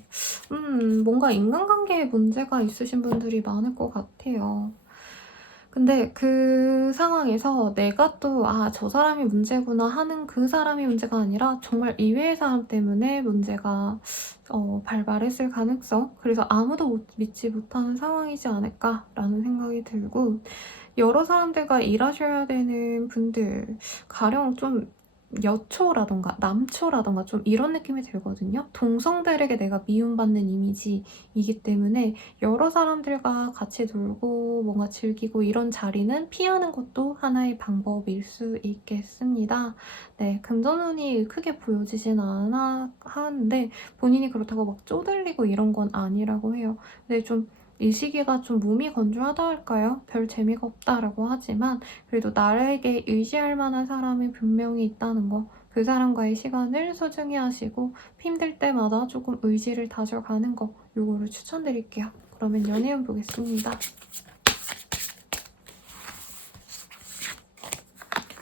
뭔가 인간관계에 문제가 있으신 분들이 많을 것 같아요. 근데 그 상황에서 내가 또, 아, 저 사람이 문제구나 하는 그 사람이 문제가 아니라 정말 이외의 사람 때문에 문제가 발발했을 가능성, 그래서 아무도 믿지 못하는 상황이지 않을까라는 생각이 들고, 여러 사람들과 일하셔야 되는 분들, 가령 좀 여초라던가 남초라던가 좀 이런 느낌이 들거든요. 동성들에게 내가 미움받는 이미지이기 때문에 여러 사람들과 같이 놀고 뭔가 즐기고 이런 자리는 피하는 것도 하나의 방법일 수 있겠습니다. 네, 금전운이 크게 보여지진 않아 하는데 본인이 그렇다고 막 쪼들리고 이런 건 아니라고 해요. 근데 좀 이 시기가 좀 몸이 건조하다 할까요? 별 재미가 없다라고 하지만 그래도 나에게 의지할 만한 사람이 분명히 있다는 거, 그 사람과의 시간을 소중히 하시고 힘들 때마다 조금 의지를 다져가는 거, 요거를 추천드릴게요. 그러면 연애운 보겠습니다.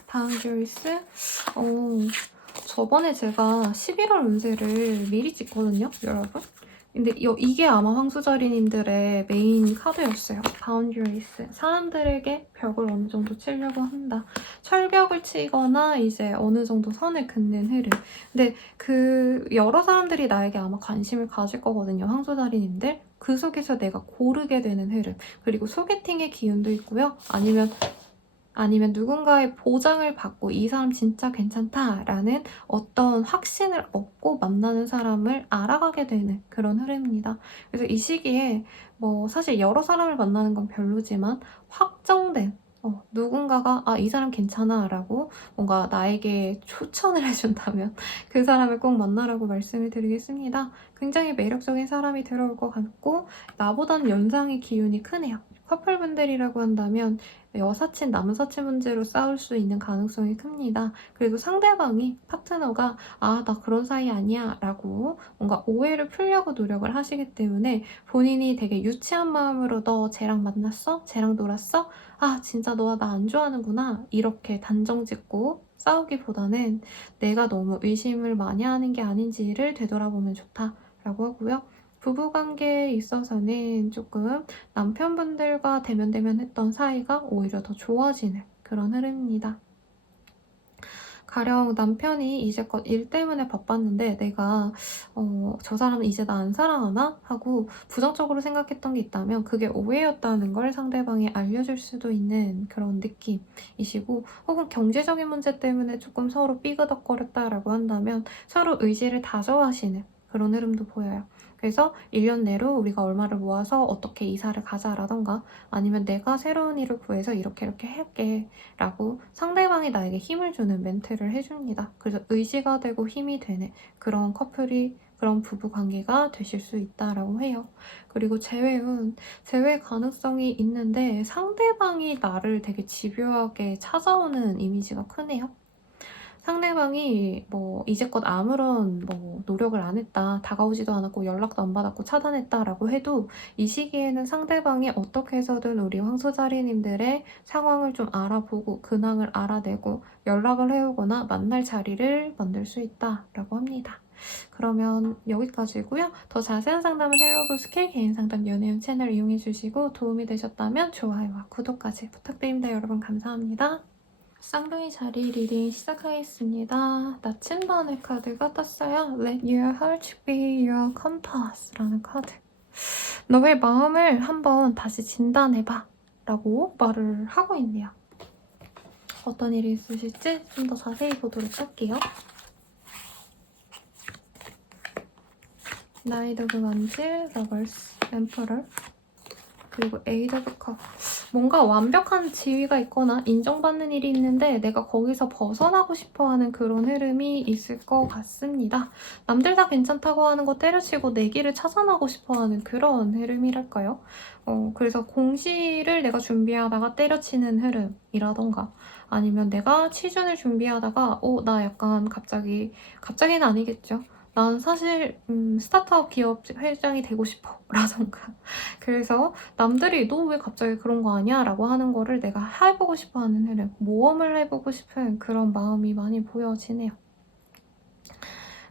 바운더리스. 저번에 제가 11월 운세를 미리 찍거든요, 여러분. 근데 이게 아마 황수자리님들의 메인 카드였어요. 바운더리스. 사람들에게 벽을 어느 정도 치려고 한다. 철벽을 치거나 이제 어느 정도 선을 긋는 흐름. 근데 그 여러 사람들이 나에게 아마 관심을 가질 거거든요, 황수자리님들. 그 속에서 내가 고르게 되는 흐름. 그리고 소개팅의 기운도 있고요. 아니면 누군가의 보장을 받고 이 사람 진짜 괜찮다라는 어떤 확신을 얻고 만나는 사람을 알아가게 되는 그런 흐름입니다. 그래서 이 시기에 뭐 사실 여러 사람을 만나는 건 별로지만 확정된 누군가가 이 사람 괜찮아 라고 뭔가 나에게 추천을 해준다면 그 사람을 꼭 만나라고 말씀을 드리겠습니다. 굉장히 매력적인 사람이 들어올 것 같고 나보다는 연상의 기운이 크네요. 커플분들이라고 한다면 여사친, 남사친 문제로 싸울 수 있는 가능성이 큽니다. 그리고 상대방이, 파트너가 나 그런 사이 아니야 라고 뭔가 오해를 풀려고 노력을 하시기 때문에 본인이 되게 유치한 마음으로 너 쟤랑 만났어? 쟤랑 놀았어? 진짜 너가 나 안 좋아하는구나. 이렇게 단정 짓고 싸우기보다는 내가 너무 의심을 많이 하는 게 아닌지를 되돌아보면 좋다라고 하고요. 부부관계에 있어서는 조금 남편분들과 대면대면했던 사이가 오히려 더 좋아지는 그런 흐름입니다. 가령 남편이 이제껏 일 때문에 바빴는데 내가 저 사람은 이제 나 안 사랑하나? 하고 부정적으로 생각했던 게 있다면 그게 오해였다는 걸 상대방이 알려줄 수도 있는 그런 느낌이시고, 혹은 경제적인 문제 때문에 조금 서로 삐그덕거렸다라고 한다면 서로 의지를 다져하시는 그런 흐름도 보여요. 그래서 1년 내로 우리가 얼마를 모아서 어떻게 이사를 가자라던가 아니면 내가 새로운 일을 구해서 이렇게 할게 라고 상대방이 나에게 힘을 주는 멘트를 해줍니다. 그래서 의지가 되고 힘이 되는 그런 그런 부부 관계가 되실 수 있다라고 해요. 그리고 재회 가능성이 있는데 상대방이 나를 되게 집요하게 찾아오는 이미지가 크네요. 상대방이 뭐 이제껏 아무런 뭐 노력을 안 했다, 다가오지도 않았고 연락도 안 받았고 차단했다라고 해도 이 시기에는 상대방이 어떻게 해서든 우리 황소자리님들의 상황을 좀 알아보고 근황을 알아내고 연락을 해오거나 만날 자리를 만들 수 있다라고 합니다. 그러면 여기까지고요. 더 자세한 상담은 헬로브 스킬 개인 상담 연애운 채널 이용해 주시고 도움이 되셨다면 좋아요와 구독까지 부탁드립니다. 여러분 감사합니다. 쌍둥이 자리 리딩 시작하겠습니다. 나침반의 카드가 떴어요. Let your heart be your compass 라는 카드. 너의 마음을 한번 다시 진단해봐 라고 말을 하고 있네요. 어떤 일이 있으실지 좀 더 자세히 보도록 할게요. 나이드 오브 원즈, 러버스, 엠퍼럴, 그리고 에이드 오브 컵. 뭔가 완벽한 지위가 있거나 인정받는 일이 있는데 내가 거기서 벗어나고 싶어하는 그런 흐름이 있을 것 같습니다. 남들 다 괜찮다고 하는 거 때려치고 내 길을 찾아나고 싶어하는 그런 흐름이랄까요? 그래서 공시를 내가 준비하다가 때려치는 흐름이라던가 아니면 내가 취준을 준비하다가 나 약간 갑자기는 아니겠죠. 난 사실 스타트업 기업 회장이 되고 싶어 라던가 그래서 남들이 너 왜 갑자기 그런 거 아니야? 라고 하는 거를 내가 해보고 싶어 하는 흐름, 모험을 해보고 싶은 그런 마음이 많이 보여지네요.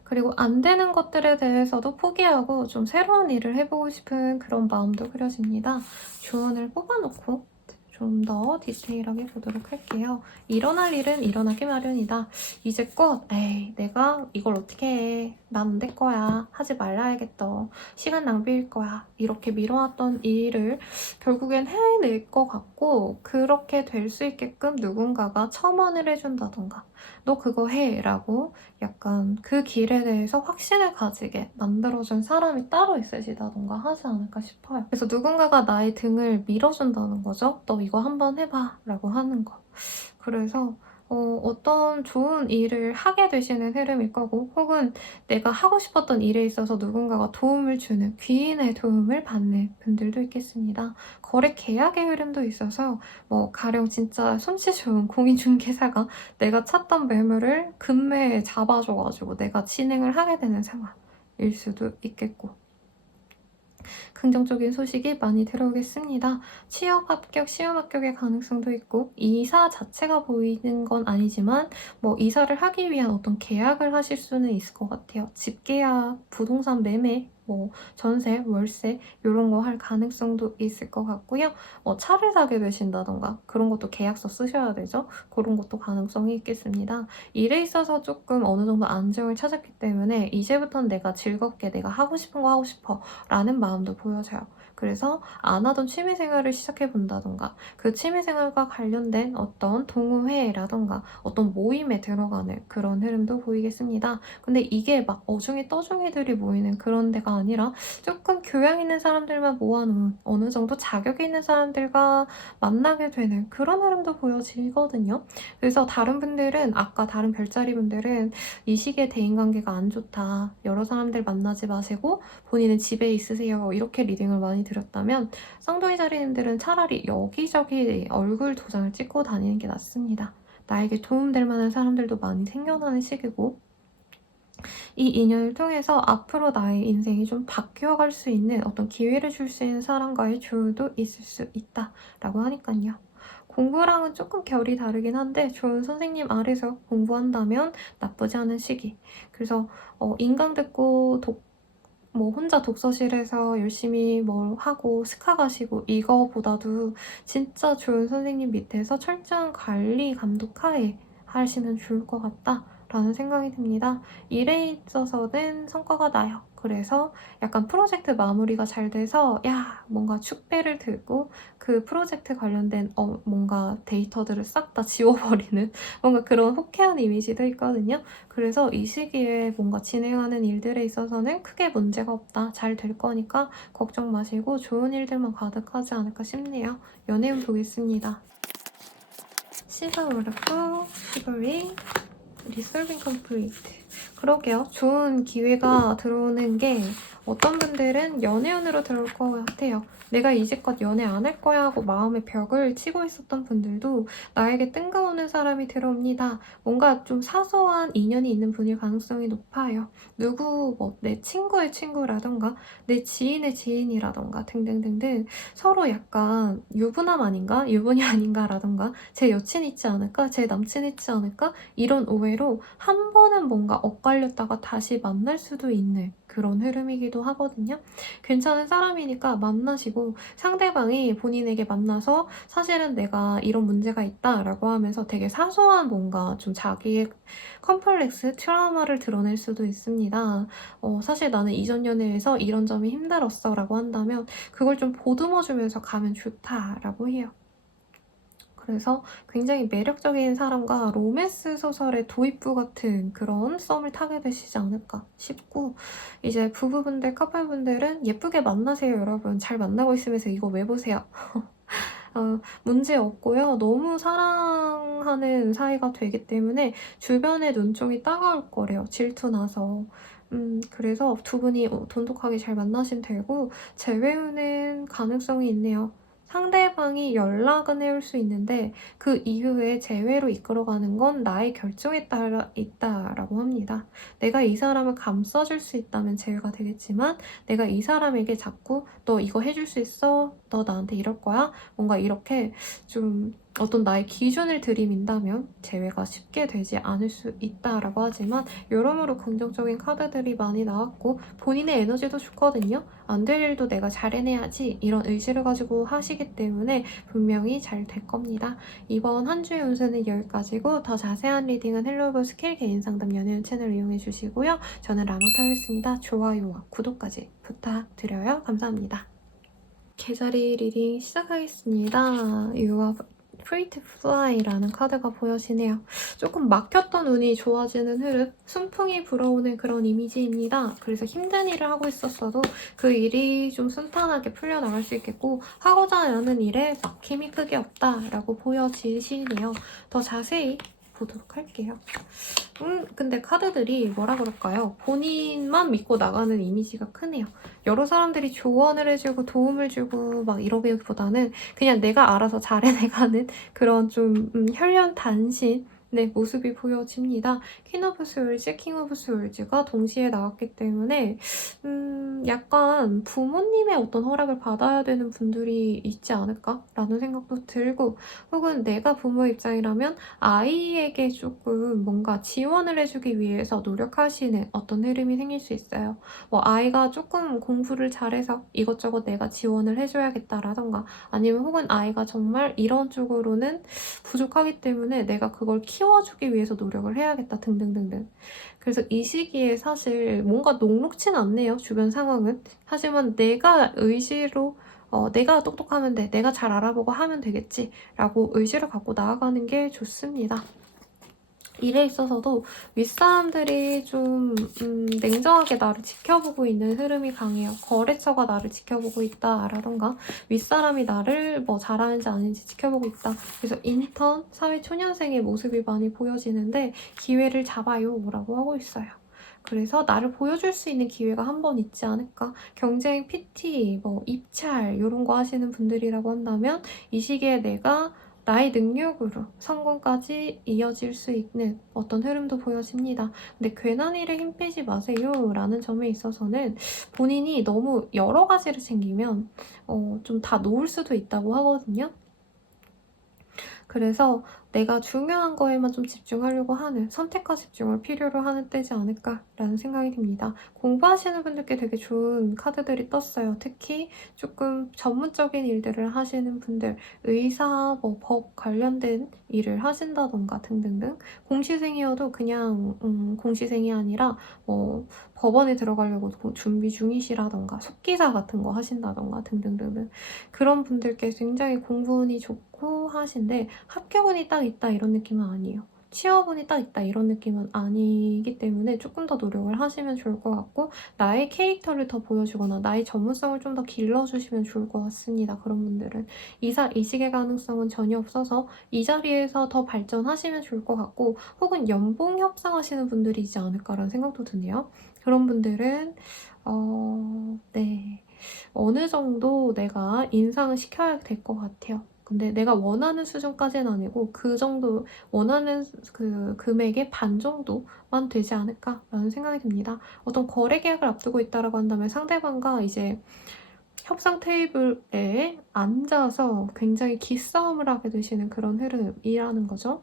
그리고 안 되는 것들에 대해서도 포기하고 좀 새로운 일을 해보고 싶은 그런 마음도 그려집니다. 조언을 뽑아놓고 좀 더 디테일하게 보도록 할게요. 일어날 일은 일어나기 마련이다. 이제껏 에이 내가 이걸 어떻게 해. 난 안 될 거야. 하지 말아야겠다. 시간 낭비일 거야. 이렇게 미뤄왔던 일을 결국엔 해낼 것 같고 그렇게 될 수 있게끔 누군가가 첨언을 해준다던가 너 그거 해 라고 약간 그 길에 대해서 확신을 가지게 만들어준 사람이 따로 있으시다던가 하지 않을까 싶어요. 그래서 누군가가 나의 등을 밀어준다는 거죠. 너 이거 한번 해봐 라고 하는 거. 그래서 어떤 좋은 일을 하게 되시는 흐름일 거고 혹은 내가 하고 싶었던 일에 있어서 누군가가 도움을 주는 귀인의 도움을 받는 분들도 있겠습니다. 거래 계약의 흐름도 있어서 뭐 가령 진짜 솜씨 좋은 공인중개사가 내가 찾던 매물을 금매에 잡아줘가지고 내가 진행을 하게 되는 상황일 수도 있겠고 긍정적인 소식이 많이 들어오겠습니다. 취업 합격, 시험 합격의 가능성도 있고 이사 자체가 보이는 건 아니지만 뭐 이사를 하기 위한 어떤 계약을 하실 수는 있을 것 같아요. 집 계약, 부동산 매매, 뭐 전세, 월세 이런 거 할 가능성도 있을 것 같고요. 차를 사게 되신다던가 그런 것도 계약서 쓰셔야 되죠. 그런 것도 가능성이 있겠습니다. 일에 있어서 조금 어느 정도 안정을 찾았기 때문에 이제부터는 내가 즐겁게 내가 하고 싶은 거 하고 싶어 라는 마음도 보여져요. 그래서 안 하던 취미생활을 시작해본다던가 그 취미생활과 관련된 어떤 동호회라던가 어떤 모임에 들어가는 그런 흐름도 보이겠습니다. 근데 이게 막 어중이 떠중이들이 모이는 그런 데가 아니라 조금 교양 있는 사람들만 모아놓은 어느 정도 자격이 있는 사람들과 만나게 되는 그런 흐름도 보여지거든요. 그래서 다른 분들은 아까 다른 별자리 분들은 이 시기에 대인관계가 안 좋다. 여러 사람들 만나지 마시고 본인은 집에 있으세요. 이렇게 리딩을 많이 드렸다면 쌍둥이 자리님들은 차라리 여기저기 얼굴 도장을 찍고 다니는 게 낫습니다. 나에게 도움될 만한 사람들도 많이 생겨나는 시기고 이 인연을 통해서 앞으로 나의 인생이 좀 바뀌어갈 수 있는 어떤 기회를 줄 수 있는 사람과의 조율도 있을 수 있다라고 하니까요. 공부랑은 조금 결이 다르긴 한데 좋은 선생님 아래서 공부한다면 나쁘지 않은 시기. 그래서 인강 듣고 뭐 혼자 독서실에서 열심히 뭘 하고 스카 가시고 이거보다도 진짜 좋은 선생님 밑에서 철저한 관리 감독 하에 하시면 좋을 것 같다라는 생각이 듭니다. 일에 있어서는 성과가 나요. 그래서 약간 프로젝트 마무리가 잘 돼서 뭔가 축배를 들고 그 프로젝트 관련된 뭔가 데이터들을 싹 다 지워버리는 뭔가 그런 호쾌한 이미지도 있거든요. 그래서 이 시기에 뭔가 진행하는 일들에 있어서는 크게 문제가 없다. 잘 될 거니까 걱정 마시고 좋은 일들만 가득하지 않을까 싶네요. 연애운 보겠습니다. 시가 오르고 시버리 리솔빙 컴플리트 그러게요. 좋은 기회가 들어오는 게 어떤 분들은 연애운으로 들어올 것 같아요. 내가 이제껏 연애 안 할 거야 하고 마음에 벽을 치고 있었던 분들도 나에게 뜬금없는 사람이 들어옵니다. 뭔가 좀 사소한 인연이 있는 분일 가능성이 높아요. 누구, 뭐, 내 친구의 친구라던가, 내 지인의 지인이라던가, 등등등등 서로 약간 유부남 아닌가? 유부녀 아닌가라던가, 제 여친 있지 않을까? 제 남친 있지 않을까? 이런 오해로 한 번은 뭔가 엇갈렸다가 다시 만날 수도 있는 그런 흐름이기도 하거든요. 괜찮은 사람이니까 만나시고 상대방이 본인에게 만나서 사실은 내가 이런 문제가 있다라고 하면서 되게 사소한 뭔가 좀 자기의 컴플렉스, 트라우마를 드러낼 수도 있습니다. 사실 나는 이전 연애에서 이런 점이 힘들었어 라고 한다면 그걸 좀 보듬어주면서 가면 좋다라고 해요. 그래서 굉장히 매력적인 사람과 로맨스 소설의 도입부 같은 그런 썸을 타게 되시지 않을까 싶고, 이제 부부분들, 커플분들은 예쁘게 만나세요, 여러분. 잘 만나고 있으면서 이거 왜 보세요? 문제 없고요. 너무 사랑하는 사이가 되기 때문에 주변의 눈총이 따가울 거래요. 질투나서. 그래서 두 분이 돈독하게 잘 만나시면 되고, 재회는 가능성이 있네요. 상대방이 연락은 해올 수 있는데 그 이후에 재회로 이끌어가는 건 나의 결정에 따라 있다라고 합니다. 내가 이 사람을 감싸줄 수 있다면 재회가 되겠지만 내가 이 사람에게 자꾸 너 이거 해줄 수 있어? 너 나한테 이럴 거야? 뭔가 이렇게 좀 어떤 나의 기준을 들이민다면 재회가 쉽게 되지 않을 수 있다라고 하지만 여러모로 긍정적인 카드들이 많이 나왔고 본인의 에너지도 좋거든요. 안 될 일도 내가 잘 해내야지 이런 의지를 가지고 하시기 때문에 분명히 잘 될 겁니다. 이번 한 주의 운세는 여기까지고 더 자세한 리딩은 헬로우 스킬 개인 상담 연예운 채널 이용해 주시고요. 저는 라마타였습니다. 좋아요와 구독까지 부탁드려요. 감사합니다. 계자리 리딩 시작하겠습니다. You are free to fly라는 카드가 보여지네요. 조금 막혔던 운이 좋아지는 흐름, 순풍이 불어오는 그런 이미지입니다. 그래서 힘든 일을 하고 있었어도 그 일이 좀 순탄하게 풀려나갈 수 있겠고 하고자 하는 일에 막힘이 크게 없다라고 보여지시네요. 더 자세히 보도록 할게요. 근데 카드들이 뭐라 그럴까요? 본인만 믿고 나가는 이미지가 크네요. 여러 사람들이 조언을 해주고 도움을 주고 막 이러기보다는 그냥 내가 알아서 잘 해내가는 그런 좀 혈연단신 모습이 보여집니다. 퀸 오브 스월즈, 킹 오브 스월즈가 동시에 나왔기 때문에 약간 부모님의 어떤 허락을 받아야 되는 분들이 있지 않을까라는 생각도 들고 혹은 내가 부모 입장이라면 아이에게 조금 뭔가 지원을 해주기 위해서 노력하시는 어떤 흐름이 생길 수 있어요. 뭐 아이가 조금 공부를 잘해서 이것저것 내가 지원을 해줘야겠다라던가 아니면 혹은 아이가 정말 이런 쪽으로는 부족하기 때문에 내가 그걸 키워주기 위해서 노력을 해야겠다 등등등등. 그래서 이 시기에 사실 뭔가 녹록진 않네요. 주변 상황은. 하지만 내가 의지로 내가 똑똑하면 돼. 내가 잘 알아보고 하면 되겠지. 라고 의지를 갖고 나아가는 게 좋습니다. 일에 있어서도 윗사람들이 좀 냉정하게 나를 지켜보고 있는 흐름이 강해요. 거래처가 나를 지켜보고 있다라던가 윗사람이 나를 뭐 잘하는지 아닌지 지켜보고 있다. 그래서 인턴, 사회초년생의 모습이 많이 보여지는데 기회를 잡아요 라고 하고 있어요. 그래서 나를 보여줄 수 있는 기회가 한 번 있지 않을까? 경쟁, PT, 뭐 입찰 이런 거 하시는 분들이라고 한다면 이 시기에 내가 나의 능력으로 성공까지 이어질 수 있는 어떤 흐름도 보여집니다. 근데 괜한 일에 힘 빼지 마세요 라는 점에 있어서는 본인이 너무 여러 가지를 챙기면 좀 다 놓을 수도 있다고 하거든요. 그래서 내가 중요한 거에만 좀 집중하려고 하는 선택과 집중을 필요로 하는 때지 않을까라는 생각이 듭니다. 공부하시는 분들께 되게 좋은 카드들이 떴어요. 특히 조금 전문적인 일들을 하시는 분들, 의사, 뭐 법 관련된 일을 하신다던가 등등등 공시생이어도 그냥 공시생이 아니라 뭐 법원에 들어가려고 준비 중이시라던가 속기사 같은 거 하신다던가 등등등등 그런 분들께 굉장히 공부운이 좋고 하신데 합격운이 딱 있다 이런 느낌은 아니에요. 취업운이 딱 있다 이런 느낌은 아니기 때문에 조금 더 노력을 하시면 좋을 것 같고 나의 캐릭터를 더 보여주거나 나의 전문성을 좀 더 길러주시면 좋을 것 같습니다. 그런 분들은 이직의 가능성은 전혀 없어서 이 자리에서 더 발전하시면 좋을 것 같고 혹은 연봉 협상하시는 분들이지 않을까라는 생각도 드네요. 그런 분들은 네. 어느 정도 내가 인상을 시켜야 될 것 같아요. 근데 내가 원하는 수준까지는 아니고 그 정도 원하는 그 금액의 반 정도만 되지 않을까라는 생각이 듭니다. 어떤 거래 계약을 앞두고 있다라고 한다면 상대방과 이제 협상 테이블에 앉아서 굉장히 기싸움을 하게 되시는 그런 흐름이라는 거죠.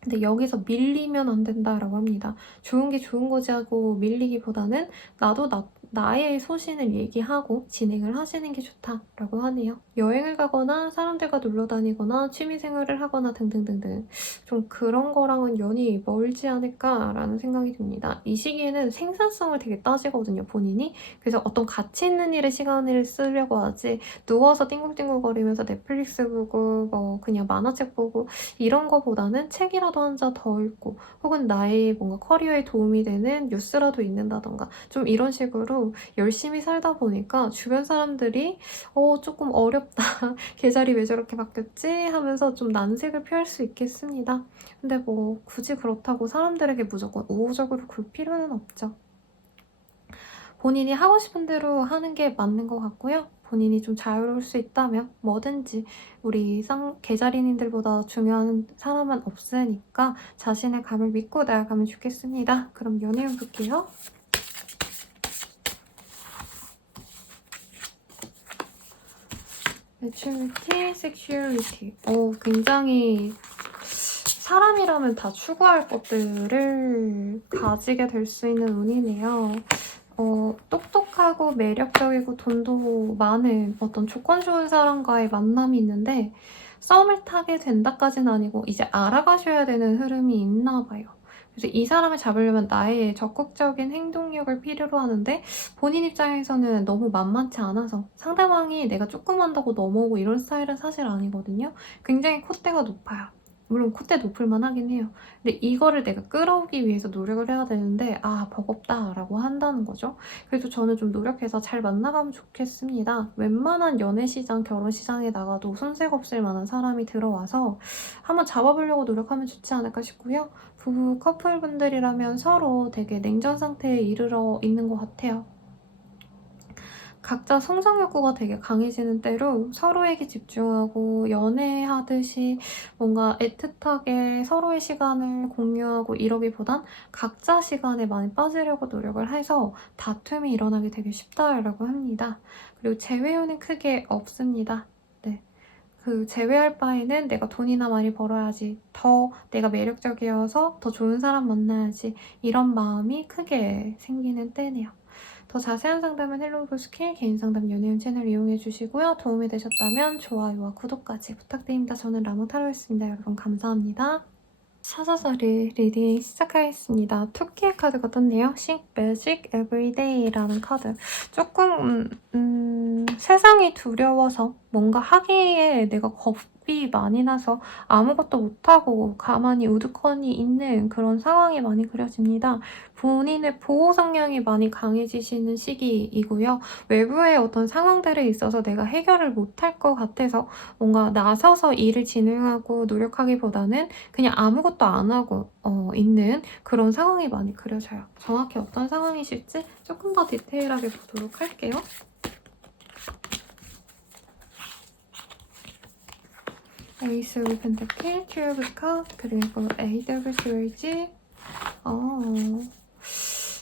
근데 여기서 밀리면 안 된다라고 합니다. 좋은 게 좋은 거지 하고 밀리기보다는 나도 나의 소신을 얘기하고 진행을 하시는 게 좋다라고 하네요. 여행을 가거나 사람들과 놀러 다니거나 취미생활을 하거나 등등등등 좀 그런 거랑은 연이 멀지 않을까라는 생각이 듭니다. 이 시기에는 생산성을 되게 따지거든요, 본인이. 그래서 어떤 가치 있는 일에 시간을 쓰려고 하지 누워서 띵글띵글거리면서 넷플릭스 보고 뭐 그냥 만화책 보고 이런 거보다는 책이라도 한 자 더 읽고 혹은 나의 뭔가 커리어에 도움이 되는 뉴스라도 읽는다던가 좀 이런 식으로 열심히 살다 보니까 주변 사람들이 조금 어렵다. 계절이 왜 저렇게 바뀌었지? 하면서 좀 난색을 표할 수 있겠습니다. 근데 뭐 굳이 그렇다고 사람들에게 무조건 우호적으로 굴 필요는 없죠. 본인이 하고 싶은 대로 하는 게 맞는 것 같고요. 본인이 좀 자유로울 수 있다면 뭐든지 우리 계자리님들보다 중요한 사람은 없으니까 자신의 감을 믿고 나아가면 좋겠습니다. 그럼 연애운 볼게요. Maturity, Sexuality. 굉장히 사람이라면 다 추구할 것들을 가지게 될 수 있는 운이네요. 똑똑하고 매력적이고 돈도 많은 어떤 조건 좋은 사람과의 만남이 있는데 썸을 타게 된다까지는 아니고 이제 알아가셔야 되는 흐름이 있나 봐요. 그래서 이 사람을 잡으려면 나의 적극적인 행동력을 필요로 하는데 본인 입장에서는 너무 만만치 않아서 상대방이 내가 조금 한다고 넘어오고 이런 스타일은 사실 아니거든요. 굉장히 콧대가 높아요. 물론 콧대 높을만 하긴 해요. 근데 이거를 내가 끌어오기 위해서 노력을 해야 되는데 버겁다라고 한다는 거죠. 그래서 저는 좀 노력해서 잘 만나가면 좋겠습니다. 웬만한 연애시장, 결혼시장에 나가도 손색 없을 만한 사람이 들어와서 한번 잡아보려고 노력하면 좋지 않을까 싶고요. 부부 커플분들이라면 서로 되게 냉전 상태에 이르러 있는 것 같아요. 각자 성장 욕구가 되게 강해지는 때로 서로에게 집중하고 연애하듯이 뭔가 애틋하게 서로의 시간을 공유하고 이러기보단 각자 시간에 많이 빠지려고 노력을 해서 다툼이 일어나기 되게 쉽다라고 합니다. 그리고 재회요는 크게 없습니다. 네. 그 제외할 바에는 내가 돈이나 많이 벌어야지, 더 내가 매력적이어서 더 좋은 사람 만나야지 이런 마음이 크게 생기는 때네요. 더 자세한 상담은 헬로우스킬 개인상담 연애운 채널 이용해주시고요. 도움이 되셨다면 좋아요와 구독까지 부탁드립니다. 저는 라모타로였습니다. 여러분 감사합니다. 사자자리 리딩 시작하겠습니다. 토끼의 카드가 떴네요. Think Magic Everyday라는 카드. 조금 세상이 두려워서 뭔가 하기에 내가 겁이 많이 나서 아무것도 못하고 가만히 우두커니 있는 그런 상황이 많이 그려집니다. 본인의 보호 성향이 많이 강해지시는 시기이고요. 외부의 어떤 상황들에 있어서 내가 해결을 못할 것 같아서 뭔가 나서서 일을 진행하고 노력하기보다는 그냥 아무것도 안 하고 있는 그런 상황이 많이 그려져요. 정확히 어떤 상황이실지 조금 더 디테일하게 보도록 할게요. 에이스 오브 펜타클, 큐 오브 컵, 그리고 에이드 오브 스웨이지.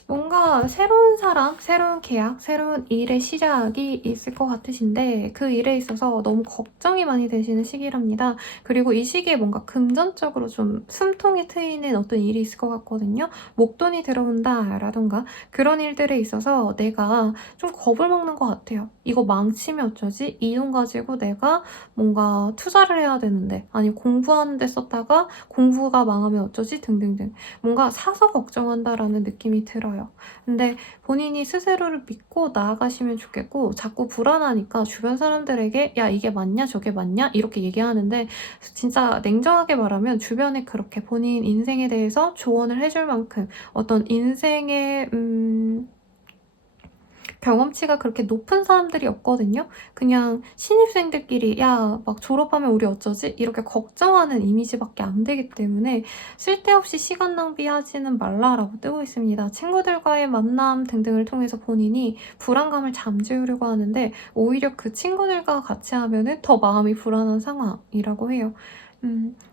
뭔가 새로운 사람, 새로운 계약, 새로운 일의 시작이 있을 것 같으신데 그 일에 있어서 너무 걱정이 많이 되시는 시기랍니다. 그리고 이 시기에 뭔가 금전적으로 좀 숨통이 트이는 어떤 일이 있을 것 같거든요. 목돈이 들어온다라던가 그런 일들에 있어서 내가 좀 겁을 먹는 것 같아요. 이거 망치면 어쩌지? 이 돈 가지고 내가 뭔가 투자를 해야 되는데 아니 공부하는 데 썼다가 공부가 망하면 어쩌지? 등등등 뭔가 사서 걱정한다라는 느낌이 들어요. 보여요. 근데 본인이 스스로를 믿고 나아가시면 좋겠고, 자꾸 불안하니까 주변 사람들에게 야 이게 맞냐 저게 맞냐 이렇게 얘기하는데, 진짜 냉정하게 말하면 주변에 그렇게 본인 인생에 대해서 조언을 해줄 만큼 어떤 인생의 경험치가 그렇게 높은 사람들이 없거든요. 그냥 신입생들끼리 야, 막 졸업하면 우리 어쩌지? 이렇게 걱정하는 이미지밖에 안 되기 때문에 쓸데없이 시간 낭비하지는 말라라고 뜨고 있습니다. 친구들과의 만남 등등을 통해서 본인이 불안감을 잠재우려고 하는데, 오히려 그 친구들과 같이 하면은 더 마음이 불안한 상황이라고 해요.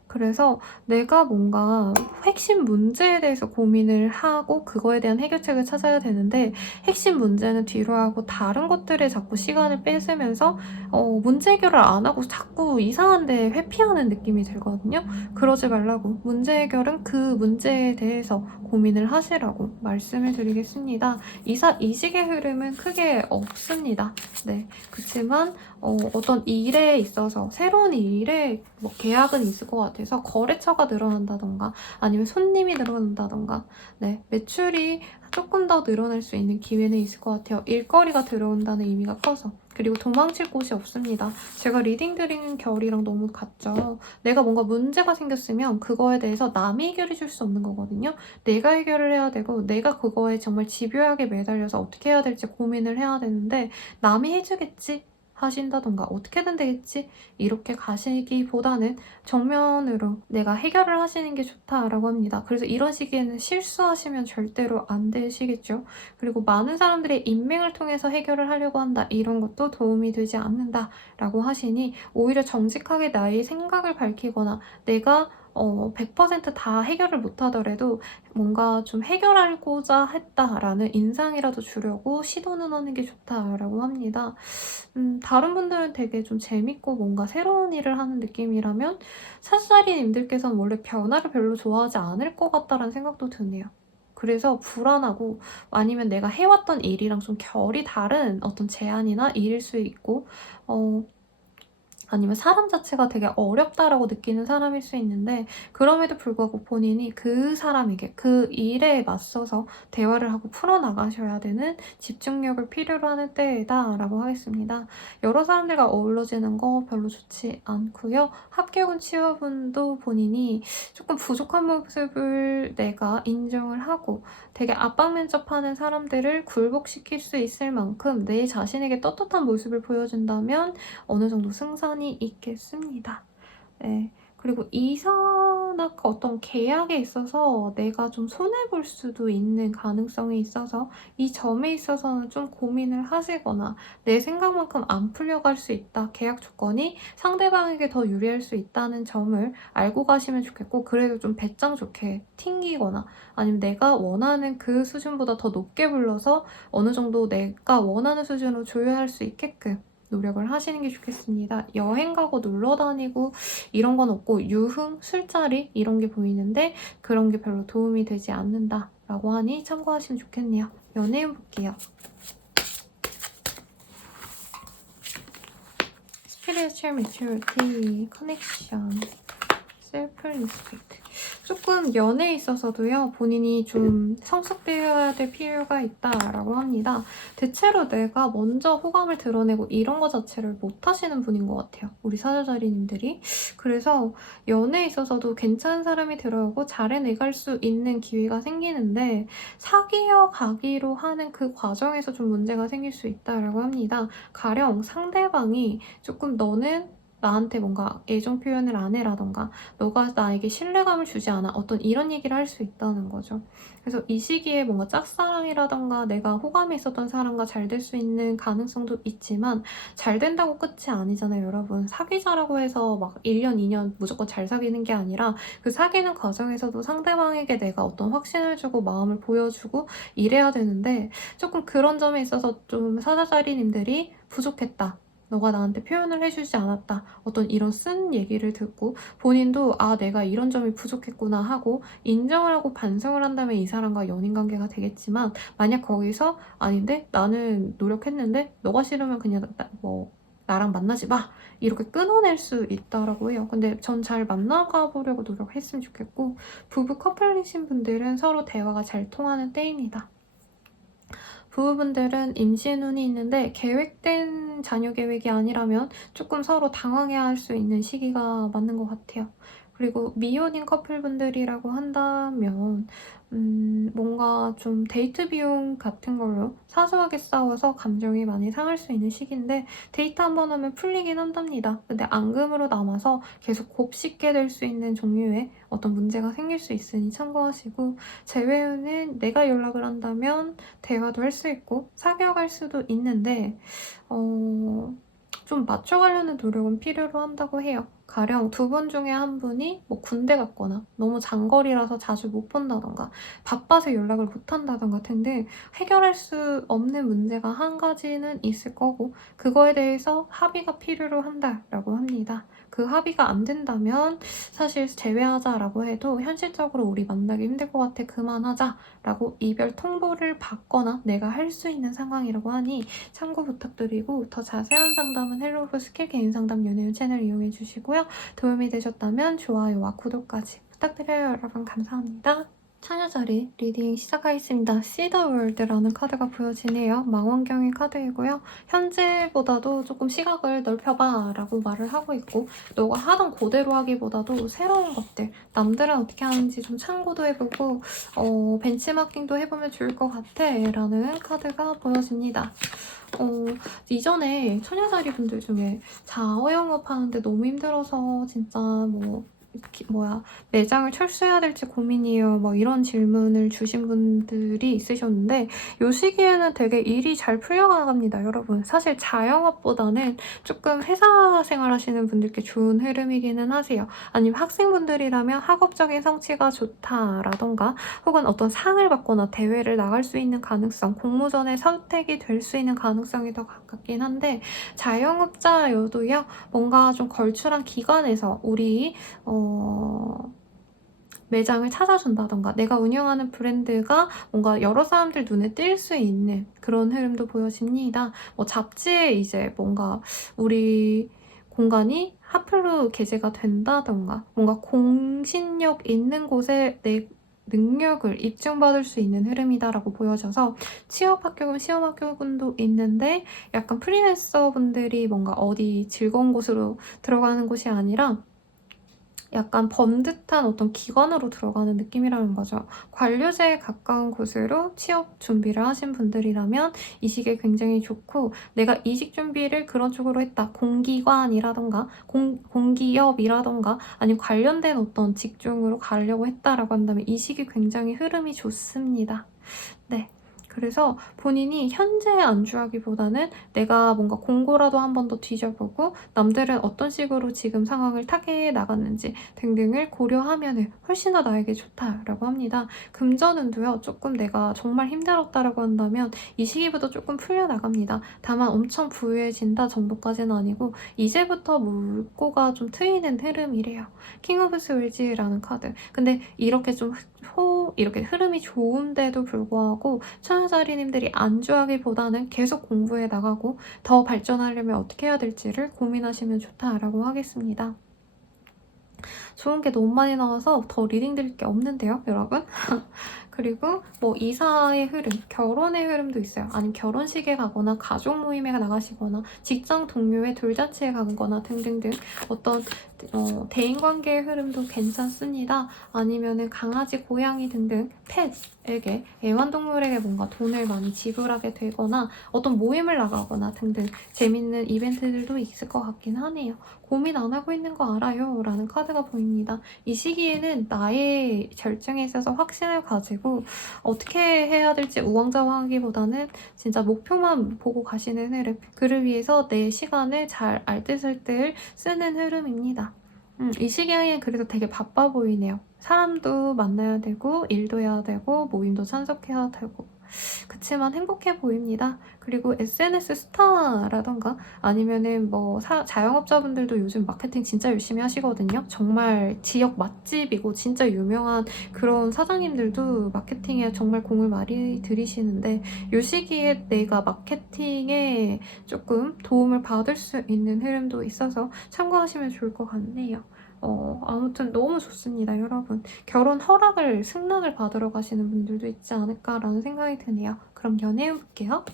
그래서 내가 뭔가 핵심 문제에 대해서 고민을 하고 그거에 대한 해결책을 찾아야 되는데, 핵심 문제는 뒤로 하고 다른 것들에 자꾸 시간을 뺏으면서 문제 해결을 안 하고 자꾸 이상한 데 회피하는 느낌이 들거든요. 그러지 말라고, 문제 해결은 그 문제에 대해서 고민을 하시라고 말씀을 드리겠습니다. 이직의 흐름은 크게 없습니다. 네, 그렇지만 어떤 일에 있어서 새로운 일에 뭐 계약은 있을 것 같아서 거래처가 늘어난다던가 아니면 손님이 늘어난다던가, 네, 매출이 조금 더 늘어날 수 있는 기회는 있을 것 같아요. 일거리가 들어온다는 의미가 커서. 그리고 도망칠 곳이 없습니다. 제가 리딩 드리는 결이랑 너무 같죠. 내가 뭔가 문제가 생겼으면 그거에 대해서 남이 해결해 줄 수 없는 거거든요. 내가 해결을 해야 되고, 내가 그거에 정말 집요하게 매달려서 어떻게 해야 될지 고민을 해야 되는데, 남이 해주겠지 하신다던가 어떻게든 되겠지 이렇게 가시기보다는 정면으로 내가 해결을 하시는 게 좋다라고 합니다. 그래서 이런 시기에는 실수하시면 절대로 안 되시겠죠. 그리고 많은 사람들의 인맥을 통해서 해결을 하려고 한다, 이런 것도 도움이 되지 않는다라고 하시니, 오히려 정직하게 나의 생각을 밝히거나 내가 100%다 해결을 못하더라도 뭔가 좀 해결하고자 했다라는 인상이라도 주려고 시도는 하는 게 좋다라고 합니다. 다른 분들은 되게 좀 재밌고 뭔가 새로운 일을 하는 느낌이라면, 사수자리님들께서는 원래 변화를 별로 좋아하지 않을 것 같다라는 생각도 드네요. 그래서 불안하고, 아니면 내가 해왔던 일이랑 좀 결이 다른 어떤 제안이나 일일 수 있고, 아니면 사람 자체가 되게 어렵다라고 느끼는 사람일 수 있는데, 그럼에도 불구하고 본인이 그 사람에게 그 일에 맞서서 대화를 하고 풀어나가셔야 되는 집중력을 필요로 하는 때이다라고 하겠습니다. 여러 사람들과 어우러지는 거 별로 좋지 않고요. 합격은 취업운도 본인이 조금 부족한 모습을 내가 인정을 하고, 되게 압박 면접하는 사람들을 굴복시킬 수 있을 만큼 내 자신에게 떳떳한 모습을 보여준다면 어느 정도 승산이 있겠습니다. 네. 그리고 이사나 어떤 계약에 있어서 내가 좀 손해볼 수도 있는 가능성이 있어서, 이 점에 있어서는 좀 고민을 하시거나 내 생각만큼 안 풀려갈 수 있다, 계약 조건이 상대방에게 더 유리할 수 있다는 점을 알고 가시면 좋겠고, 그래도 좀 배짱 좋게 튕기거나 아니면 내가 원하는 그 수준보다 더 높게 불러서 어느 정도 내가 원하는 수준으로 조율할 수 있게끔 노력을 하시는 게 좋겠습니다. 여행 가고 놀러 다니고 이런 건 없고, 유흥, 술자리 이런 게 보이는데 그런 게 별로 도움이 되지 않는다라고 하니 참고하시면 좋겠네요. 연애운 볼게요. Spiritual maturity, connection, self-respect. 조금 연애에 있어서도요, 본인이 좀 성숙되어야 될 필요가 있다라고 합니다. 대체로 내가 먼저 호감을 드러내고 이런 거 자체를 못 하시는 분인 것 같아요, 우리 사자자리님들이. 그래서 연애에 있어서도 괜찮은 사람이 들어오고 잘 해내갈 수 있는 기회가 생기는데, 사귀어 가기로 하는 그 과정에서 좀 문제가 생길 수 있다라고 합니다. 가령 상대방이 조금 너는 나한테 뭔가 애정 표현을 안 해라던가, 너가 나에게 신뢰감을 주지 않아, 어떤 이런 얘기를 할 수 있다는 거죠. 그래서 이 시기에 뭔가 짝사랑이라던가 내가 호감이 있었던 사람과 잘 될 수 있는 가능성도 있지만, 잘 된다고 끝이 아니잖아요, 여러분. 사귀자라고 해서 막 1년, 2년 무조건 잘 사귀는 게 아니라, 그 사귀는 과정에서도 상대방에게 내가 어떤 확신을 주고 마음을 보여주고 이래야 되는데, 조금 그런 점에 있어서 좀 사자자리님들이 부족했다, 너가 나한테 표현을 해주지 않았다, 어떤 이런 쓴 얘기를 듣고 본인도 아 내가 이런 점이 부족했구나 하고 인정을 하고 반성을 한다면 이 사람과 연인관계가 되겠지만, 만약 거기서 아닌데 나는 노력했는데 너가 싫으면 그냥 나랑 만나지 마, 이렇게 끊어낼 수 있다라고 해요. 근데 전 잘 만나가 보려고 노력했으면 좋겠고, 부부 커플이신 분들은 서로 대화가 잘 통하는 때입니다. 부부분들은 임신운이 있는데 계획된 자녀 계획이 아니라면 조금 서로 당황해야 할 수 있는 시기가 맞는 것 같아요. 그리고 미혼인 커플분들이라고 한다면 뭔가 좀 데이트 비용 같은 걸로 사소하게 싸워서 감정이 많이 상할 수 있는 시기인데 데이트 한 번 하면 풀리긴 한답니다. 근데 앙금으로 남아서 계속 곱씹게 될 수 있는 종류의 어떤 문제가 생길 수 있으니 참고하시고 재회운은 내가 연락을 한다면 대화도 할 수 있고 사귀어갈 수도 있는데 좀 맞춰가려는 노력은 필요로 한다고 해요. 가령 두 분 중에 한 분이 뭐 군대 갔거나 너무 장거리라서 자주 못 본다던가 바빠서 연락을 못 한다던가 등등 해결할 수 없는 문제가 한 가지는 있을 거고 그거에 대해서 합의가 필요로 한다라고 합니다. 그 합의가 안 된다면 사실 제외하자라고 해도 현실적으로 우리 만나기 힘들 것 같아 그만하자라고 이별 통보를 받거나 내가 할 수 있는 상황이라고 하니 참고 부탁드리고 더 자세한 상담은 헬로우 스킬 개인 상담 연애운 채널 이용해 주시고요. 도움이 되셨다면 좋아요와 구독까지 부탁드려요. 여러분 감사합니다. 처녀자리 리딩 시작하겠습니다. See the World라는 카드가 보여지네요. 망원경의 카드이고요. 현재보다도 조금 시각을 넓혀봐 라고 말을 하고 있고 너가 하던 그대로 하기보다도 새로운 것들, 남들은 어떻게 하는지 좀 참고도 해보고 벤치마킹도 해보면 좋을 것 같아 라는 카드가 보여집니다. 이전에 처녀자리 분들 중에 자어 영업 하는데 너무 힘들어서 진짜 매장을 철수해야 될지 고민이에요. 막 이런 질문을 주신 분들이 있으셨는데 이 시기에는 되게 일이 잘 풀려나갑니다, 여러분. 사실 자영업보다는 조금 회사 생활하시는 분들께 좋은 흐름이기는 하세요. 아니면 학생분들이라면 학업적인 성취가 좋다라던가 혹은 어떤 상을 받거나 대회를 나갈 수 있는 가능성, 공모전에 선택이 될 수 있는 가능성이 더 가깝긴 한데 자영업자여도요. 뭔가 좀 걸출한 기관에서 우리 매장을 찾아준다던가 내가 운영하는 브랜드가 뭔가 여러 사람들 눈에 띌 수 있는 그런 흐름도 보여집니다. 뭐 잡지에 이제 뭔가 우리 공간이 핫플로 게재가 된다던가 뭔가 공신력 있는 곳에 내 능력을 입증받을 수 있는 흐름이다라고 보여져서 취업학교금, 시험학교금도 있는데 약간 프리랜서 분들이 뭔가 어디 즐거운 곳으로 들어가는 곳이 아니라 약간 번듯한 어떤 기관으로 들어가는 느낌이라는 거죠. 관료제에 가까운 곳으로 취업 준비를 하신 분들이라면 이 시기에 굉장히 좋고 내가 이직 준비를 그런 쪽으로 했다. 공기관이라던가 공기업이라던가 아니면 관련된 어떤 직종으로 가려고 했다라고 한다면 이 시기 굉장히 흐름이 좋습니다. 네. 그래서 본인이 현재 안주하기보다는 내가 뭔가 공고라도 한 번 더 뒤져보고 남들은 어떤 식으로 지금 상황을 타개해 나갔는지 등등을 고려하면 훨씬 더 나에게 좋다라고 합니다. 금전운도요. 조금 내가 정말 힘들었다라고 한다면 이 시기부터 조금 풀려나갑니다. 다만 엄청 부유해진다 정도까지는 아니고 이제부터 물꼬가 좀 트이는 흐름이래요. 킹 오브 스월즈라는 카드. 근데 이렇게 좀 이렇게 흐름이 좋은데도 불구하고 천하자리님들이 안주하기보다는 계속 공부해 나가고 더 발전하려면 어떻게 해야 될지를 고민하시면 좋다라고 하겠습니다. 좋은 게 너무 많이 나와서 더 리딩 드릴 게 없는데요, 여러분? 그리고 뭐 이사의 흐름, 결혼의 흐름도 있어요. 아니면 결혼식에 가거나 가족 모임에 나가시거나 직장 동료의 돌잔치에 가거나 등등등 어떤 대인관계의 흐름도 괜찮습니다. 아니면은 강아지, 고양이 등등 펫에게 애완동물에게 뭔가 돈을 많이 지불하게 되거나 어떤 모임을 나가거나 등등 재밌는 이벤트들도 있을 것 같긴 하네요. 고민 안 하고 있는 거 알아요 라는 카드가 보입니다. 이 시기에는 나의 결정에 있어서 확신을 가지고 어떻게 해야 될지 우왕좌왕하기보다는 진짜 목표만 보고 가시는 흐름, 그를 위해서 내 시간을 잘 알뜰살뜰 쓰는 흐름입니다. 이 시기에 그래도 되게 바빠 보이네요. 사람도 만나야 되고 일도 해야 되고 모임도 참석해야 되고 그치만 행복해 보입니다. 그리고 SNS 스타라던가 아니면은 뭐 자영업자분들도 요즘 마케팅 진짜 열심히 하시거든요. 정말 지역 맛집이고 진짜 유명한 그런 사장님들도 마케팅에 정말 공을 많이 들이시는데 이 시기에 내가 마케팅에 조금 도움을 받을 수 있는 흐름도 있어서 참고하시면 좋을 것 같네요. 아무튼 너무 좋습니다, 여러분. 결혼 허락을, 승낙을 받으러 가시는 분들도 있지 않을까라는 생각이 드네요. 그럼 연애해볼게요.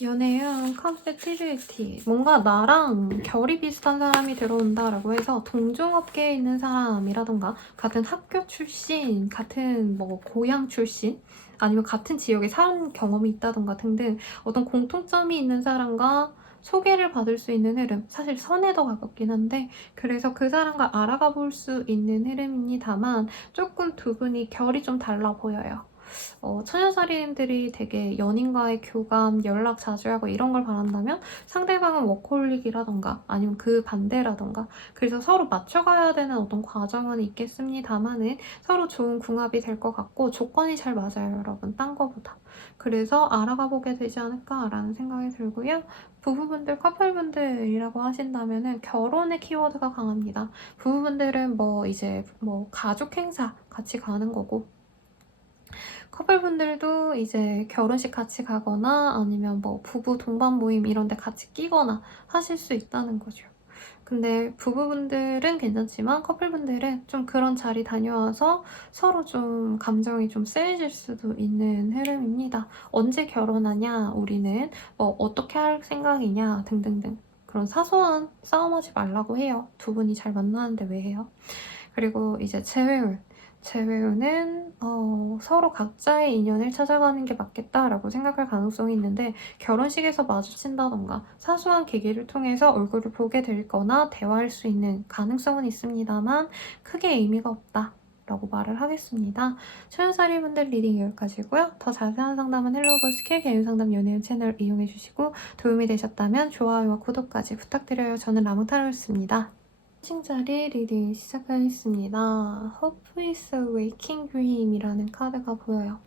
연애운 컴패티빌리티. 뭔가 나랑 결이 비슷한 사람이 들어온다라고 해서 동종업계에 있는 사람이라던가 같은 학교 출신, 같은 뭐 고향 출신, 아니면 같은 지역에 산 경험이 있다던가 등등 어떤 공통점이 있는 사람과 소개를 받을 수 있는 흐름. 사실 선에 더 가깝긴 한데 그래서 그 사람과 알아가 볼 수 있는 흐름입니다만 조금 두 분이 결이 좀 달라 보여요. 처녀살인들이 되게 연인과의 교감, 연락 자주 하고 이런 걸 바란다면 상대방은 워커홀릭이라던가 아니면 그 반대라던가 그래서 서로 맞춰가야 되는 어떤 과정은 있겠습니다만은 서로 좋은 궁합이 될 것 같고 조건이 잘 맞아요, 여러분. 딴 거보다. 그래서 알아가 보게 되지 않을까라는 생각이 들고요. 부부분들, 커플분들이라고 하신다면은 결혼의 키워드가 강합니다. 부부분들은 뭐 이제 뭐 가족 행사 같이 가는 거고 커플분들도 이제 결혼식 같이 가거나 아니면 뭐 부부 동반 모임 이런 데 같이 끼거나 하실 수 있다는 거죠. 근데 부부분들은 괜찮지만 커플분들은 좀 그런 자리 다녀와서 서로 좀 감정이 좀 쎄해질 수도 있는 흐름입니다. 언제 결혼하냐, 우리는 어떻게 할 생각이냐 등등등 그런 사소한 싸움하지 말라고 해요. 두 분이 잘 만나는데 왜 해요? 그리고 이제 재회운은 서로 각자의 인연을 찾아가는 게 맞겠다라고 생각할 가능성이 있는데 결혼식에서 마주친다던가 사소한 계기를 통해서 얼굴을 보게 될 거나 대화할 수 있는 가능성은 있습니다만 크게 의미가 없다. 라고 말을 하겠습니다. 초연살이분들 리딩 여기까지고요. 더 자세한 상담은 헬로버스케 개인상담 연예인 채널 이용해주시고 도움이 되셨다면 좋아요와 구독까지 부탁드려요. 저는 라무타로였습니다. 칭자리 리딩 시작하겠습니다. Hope is a waking dream이라는 카드가 보여요.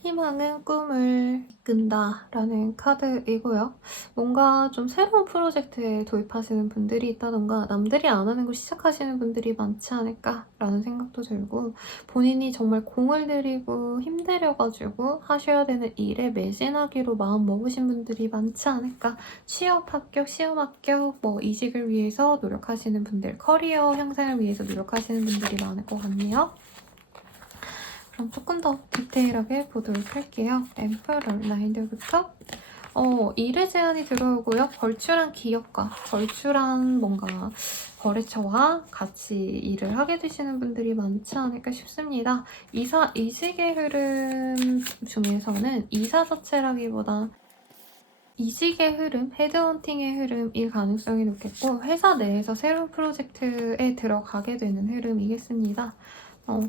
희망은 꿈을 이끈다 라는 카드이고요. 뭔가 좀 새로운 프로젝트에 도입하시는 분들이 있다던가 남들이 안 하는 거 시작하시는 분들이 많지 않을까 라는 생각도 들고 본인이 정말 공을 들이고 힘들여가지고 하셔야 되는 일에 매진하기로 마음 먹으신 분들이 많지 않을까. 취업 합격, 시험 합격, 뭐 이직을 위해서 노력하시는 분들, 커리어 향상을 위해서 노력하시는 분들이 많을 것 같네요. 그럼 조금 더 디테일하게 보도록 할게요. 엠퍼러 나인들부터 일의 제안이 들어오고요. 벌출한 기업과 벌출한 뭔가 거래처와 같이 일을 하게 되시는 분들이 많지 않을까 싶습니다. 이직의 흐름 중에서는 이사 자체라기보다 이직의 흐름, 헤드헌팅의 흐름일 가능성이 높겠고 회사 내에서 새로운 프로젝트에 들어가게 되는 흐름이겠습니다.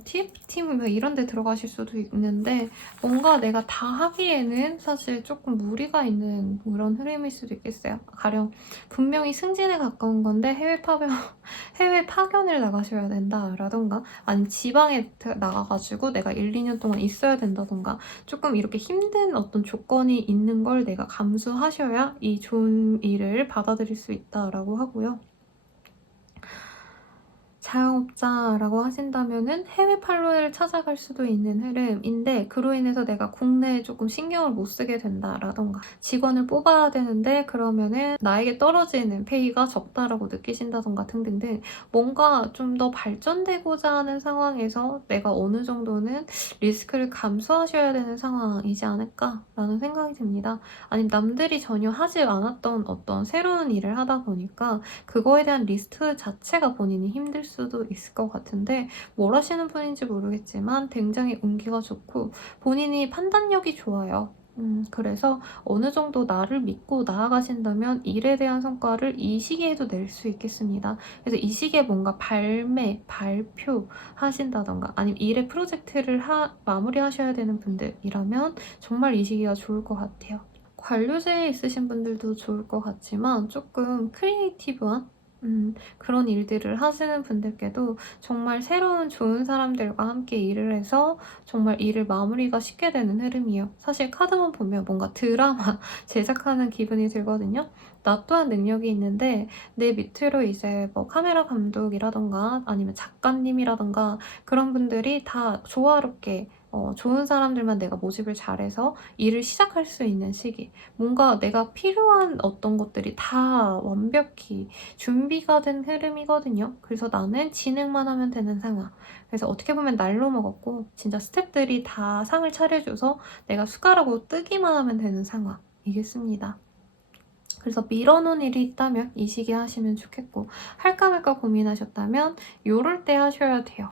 TF팀 이런 데 들어가실 수도 있는데 뭔가 내가 다 하기에는 사실 조금 무리가 있는 그런 흐름일 수도 있겠어요. 가령 분명히 승진에 가까운 건데 해외 파견을 나가셔야 된다라던가 아니면 지방에 나가가지고 내가 1, 2년 동안 있어야 된다던가 조금 이렇게 힘든 어떤 조건이 있는 걸 내가 감수하셔야 이 좋은 일을 받아들일 수 있다라고 하고요. 자영업자라고 하신다면은 해외 판로를 찾아갈 수도 있는 흐름인데 그로 인해서 내가 국내에 조금 신경을 못 쓰게 된다라던가 직원을 뽑아야 되는데 그러면은 나에게 떨어지는 페이가 적다라고 느끼신다던가 등등등 뭔가 좀 더 발전되고자 하는 상황에서 내가 어느 정도는 리스크를 감수하셔야 되는 상황이지 않을까라는 생각이 듭니다. 아니면 남들이 전혀 하지 않았던 어떤 새로운 일을 하다 보니까 그거에 대한 리스크 자체가 본인이 힘들 수도 있을 것 같은데 뭘 하시는 분인지 모르겠지만 굉장히 운기가 좋고 본인이 판단력이 좋아요. 그래서 어느 정도 나를 믿고 나아가신다면 일에 대한 성과를 이 시기에도 낼 수 있겠습니다. 그래서 이 시기에 뭔가 발표 하신다던가 아니면 일의 프로젝트를 마무리하셔야 되는 분들이라면 정말 이 시기가 좋을 것 같아요. 관료제에 있으신 분들도 좋을 것 같지만 조금 크리에이티브한 그런 일들을 하시는 분들께도 정말 새로운 좋은 사람들과 함께 일을 해서 정말 일을 마무리가 쉽게 되는 흐름이에요. 사실 카드만 보면 뭔가 드라마 제작하는 기분이 들거든요. 나 또한 능력이 있는데 내 밑으로 이제 뭐 카메라 감독이라던가 아니면 작가님이라던가 그런 분들이 다 조화롭게 좋은 사람들만 내가 모집을 잘해서 일을 시작할 수 있는 시기. 뭔가 내가 필요한 어떤 것들이 다 완벽히 준비가 된 흐름이거든요. 그래서 나는 진행만 하면 되는 상황. 그래서 어떻게 보면 날로 먹었고 진짜 스태프들이 다 상을 차려줘서 내가 숟가락으로 뜨기만 하면 되는 상황이겠습니다. 그래서 밀어놓은 일이 있다면 이 시기에 하시면 좋겠고, 할까 말까 고민하셨다면 요럴 때 하셔야 돼요.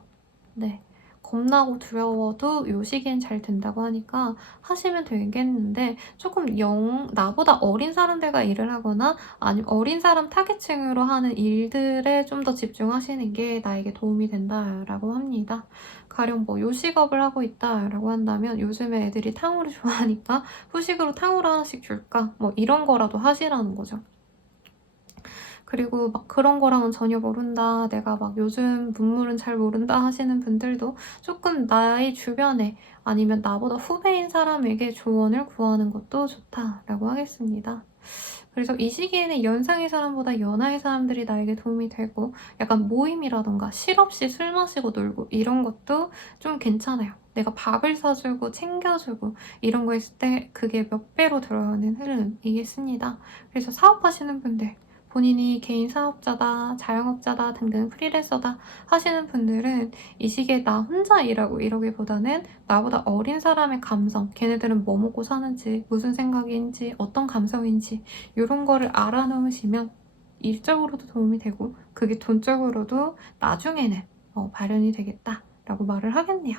네. 겁나고 두려워도 요 시기엔 잘 된다고 하니까 하시면 되겠는데, 조금 나보다 어린 사람들과 일을 하거나 아니면 어린 사람 타겟층으로 하는 일들에 좀 더 집중하시는 게 나에게 도움이 된다라고 합니다. 가령 뭐 요식업을 하고 있다라고 한다면 요즘에 애들이 탕후루 좋아하니까 후식으로 탕후루 하나씩 줄까? 뭐 이런 거라도 하시라는 거죠. 그리고 막 그런 거랑은 전혀 모른다, 내가 막 요즘 문물은 잘 모른다 하시는 분들도 조금 나의 주변에 아니면 나보다 후배인 사람에게 조언을 구하는 것도 좋다라고 하겠습니다. 그래서 이 시기에는 연상의 사람보다 연하의 사람들이 나에게 도움이 되고, 약간 모임이라던가 실없이 술 마시고 놀고 이런 것도 좀 괜찮아요. 내가 밥을 사주고 챙겨주고 이런 거 했을 때 그게 몇 배로 들어가는 흐름이겠습니다. 그래서 사업하시는 분들, 본인이 개인 사업자다, 자영업자다 등등 프리랜서다 하시는 분들은 이 시기에 나 혼자 일하고 이러기보다는 나보다 어린 사람의 감성, 걔네들은 뭐 먹고 사는지, 무슨 생각인지, 어떤 감성인지 이런 거를 알아놓으시면 일적으로도 도움이 되고 그게 돈적으로도 나중에는 발현이 되겠다라고 말을 하겠네요.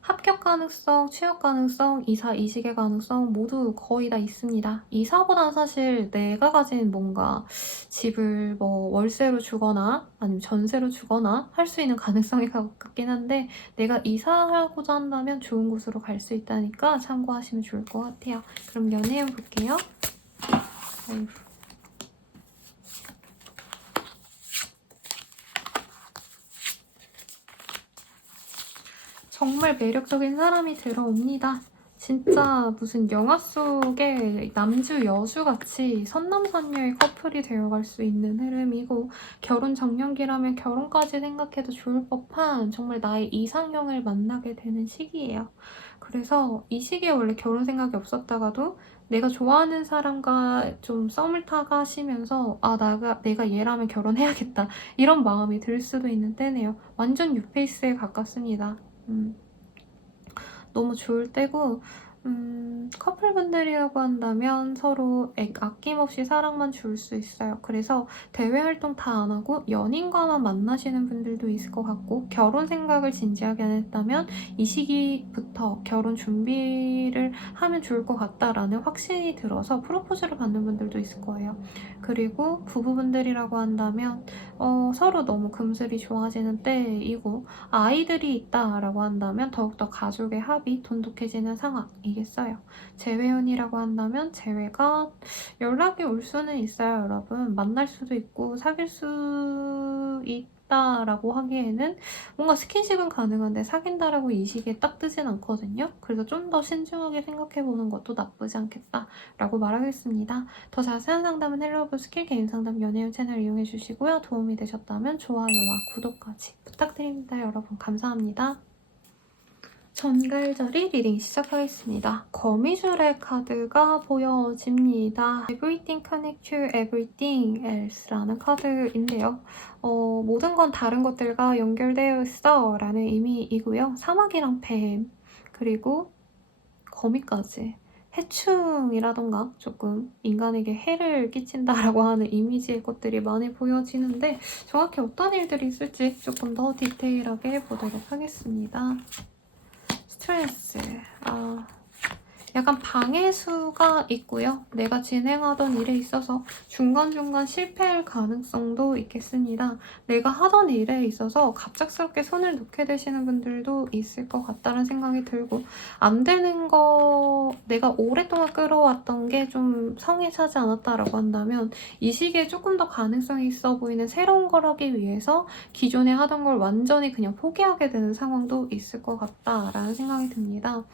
합격 가능성, 취업 가능성, 이사 이직의 가능성 모두 거의 다 있습니다. 이사보다는 사실 내가 가진 뭔가 집을 뭐 월세로 주거나 아니면 전세로 주거나 할 수 있는 가능성이 가깝긴 한데, 내가 이사하고자 한다면 좋은 곳으로 갈 수 있다니까 참고하시면 좋을 것 같아요. 그럼 연애운 볼게요. 아이고. 정말 매력적인 사람이 들어옵니다. 진짜 무슨 영화 속의 남주 여주같이 선남선녀의 커플이 되어갈 수 있는 흐름이고, 결혼 정년기라면 결혼까지 생각해도 좋을 법한 정말 나의 이상형을 만나게 되는 시기예요. 그래서 이 시기에 원래 결혼 생각이 없었다가도 내가 좋아하는 사람과 좀 썸을 타가시면서 내가 얘라면 결혼해야겠다 이런 마음이 들 수도 있는 때네요. 완전 뉴페이스에 가깝습니다. 너무 좋을 때고, 커플분들이라고 한다면 서로 아낌없이 사랑만 줄 수 있어요. 그래서 대외 활동 다 안 하고 연인과만 만나시는 분들도 있을 것 같고, 결혼 생각을 진지하게 안 했다면 이 시기부터 결혼 준비를 하면 좋을 것 같다라는 확신이 들어서 프로포즈를 받는 분들도 있을 거예요. 그리고 부부분들이라고 한다면 서로 너무 금슬이 좋아지는 때이고, 아이들이 있다라고 한다면 더욱더 가족의 합이 돈독해지는 상황이겠어요. 재회원이라고 한다면 재회가 연락이 올 수는 있어요, 여러분. 만날 수도 있고 사귈 수 있다라고 하기에는 뭔가 스킨십은 가능한데 사귄다라고 이 시기에 딱 뜨진 않거든요. 그래서 좀 더 신중하게 생각해보는 것도 나쁘지 않겠다라고 말하겠습니다. 더 자세한 상담은 헬로우브 스킬 개인 상담 연예인 채널 이용해주시고요. 도움이 되셨다면 좋아요와 구독까지 부탁드립니다. 여러분 감사합니다. 전갈절이 리딩 시작하겠습니다. 거미줄의 카드가 보여집니다. Everything connect to everything else라는 카드인데요. 모든 건 다른 것들과 연결되어 있어 라는 의미이고요. 사막이랑 뱀, 그리고 거미까지. 해충이라던가 조금 인간에게 해를 끼친다라고 하는 이미지의 것들이 많이 보여지는데, 정확히 어떤 일들이 있을지 조금 더 디테일하게 보도록 하겠습니다. 스트레스. 약간 방해수가 있고요. 내가 진행하던 일에 있어서 중간중간 실패할 가능성도 있겠습니다. 내가 하던 일에 있어서 갑작스럽게 손을 놓게 되시는 분들도 있을 것 같다는 생각이 들고, 안 되는 거 내가 오랫동안 끌어왔던 게 좀 성에 차지 않았다라고 한다면 이 시기에 조금 더 가능성이 있어 보이는 새로운 걸 하기 위해서 기존에 하던 걸 완전히 그냥 포기하게 되는 상황도 있을 것 같다라는 생각이 듭니다.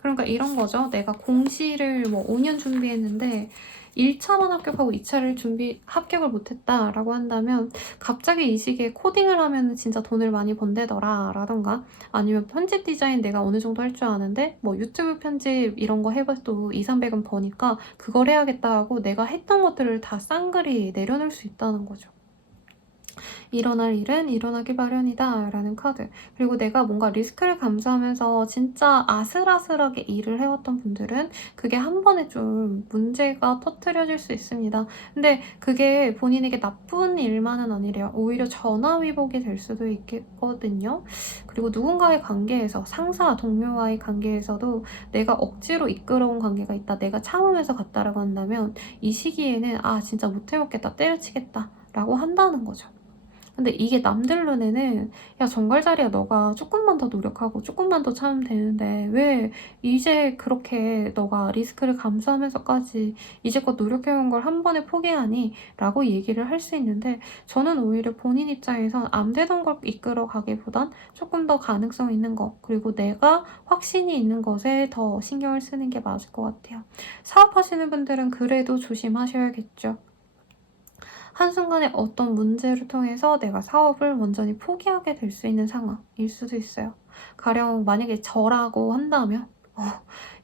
그러니까 이런 거죠. 내가 공시를 뭐 5년 준비했는데 1차만 합격하고 2차를 합격을 못했다라고 한다면 갑자기 이 시기에 코딩을 하면 진짜 돈을 많이 번대더라 라던가, 아니면 편집 디자인 내가 어느 정도 할 줄 아는데 뭐 유튜브 편집 이런 거 해봐도 200~300은 버니까 그걸 해야겠다 하고 내가 했던 것들을 다 쌍그리 내려놓을 수 있다는 거죠. 일어날 일은 일어나기 마련이다 라는 카드. 그리고 내가 뭔가 리스크를 감수하면서 진짜 아슬아슬하게 일을 해왔던 분들은 그게 한 번에 좀 문제가 터트려질 수 있습니다. 근데 그게 본인에게 나쁜 일만은 아니래요. 오히려 전화위복이 될 수도 있겠거든요. 그리고 누군가의 관계에서, 상사, 동료와의 관계에서도 내가 억지로 이끌어온 관계가 있다, 내가 참으면서 갔다라고 한다면 이 시기에는 아 진짜 못해먹겠다, 때려치겠다 라고 한다는 거죠. 근데 이게 남들 눈에는 야 정갈자리야, 너가 조금만 더 노력하고 조금만 더 참으면 되는데 왜 이제 그렇게 너가 리스크를 감수하면서까지 이제껏 노력해온 걸 한 번에 포기하니? 라고 얘기를 할 수 있는데, 저는 오히려 본인 입장에선 안 되던 걸 이끌어 가기보단 조금 더 가능성 있는 거, 그리고 내가 확신이 있는 것에 더 신경을 쓰는 게 맞을 것 같아요. 사업하시는 분들은 그래도 조심하셔야겠죠. 한순간에 어떤 문제를 통해서 내가 사업을 완전히 포기하게 될 수 있는 상황일 수도 있어요. 가령 만약에 저라고 한다면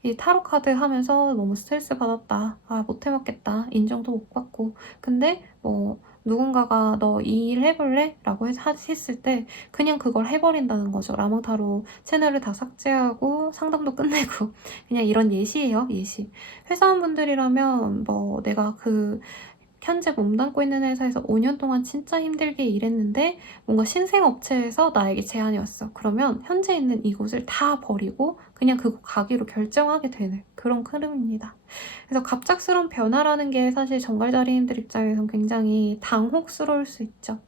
이 타로 카드 하면서 너무 스트레스 받았다, 아 못해먹겠다, 인정도 못 받고, 근데 뭐 누군가가 너 이 일 해볼래? 라고 했을 때 그냥 그걸 해버린다는 거죠. 라몽타로 채널을 다 삭제하고 상담도 끝내고 그냥 이런 예시예요, 예시. 회사원분들이라면 뭐 내가 현재 몸담고 있는 회사에서 5년 동안 진짜 힘들게 일했는데 뭔가 신생업체에서 나에게 제안이 왔어. 그러면 현재 있는 이곳을 다 버리고 그냥 그곳 가기로 결정하게 되는 그런 흐름입니다. 그래서 갑작스러운 변화라는 게 사실 정갈자리님들 입장에선 굉장히 당혹스러울 수 있죠.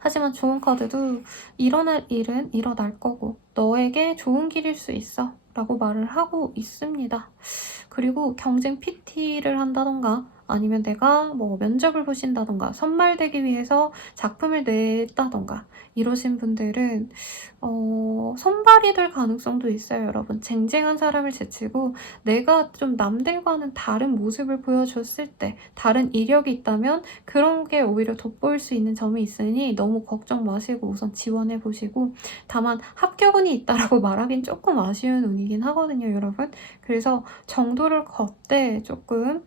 하지만 좋은 카드도 일어날 일은 일어날 거고 너에게 좋은 길일 수 있어 라고 말을 하고 있습니다. 그리고 경쟁 PT를 한다던가 아니면 내가 뭐 면접을 보신다던가 선발되기 위해서 작품을 냈다던가 이러신 분들은 선발이 될 가능성도 있어요. 여러분, 쟁쟁한 사람을 제치고 내가 좀 남들과는 다른 모습을 보여줬을 때 다른 이력이 있다면 그런 게 오히려 돋보일 수 있는 점이 있으니 너무 걱정 마시고 우선 지원해 보시고, 다만 합격운이 있다라고 말하긴 조금 아쉬운 운이긴 하거든요, 여러분. 그래서 정도를 걷되 조금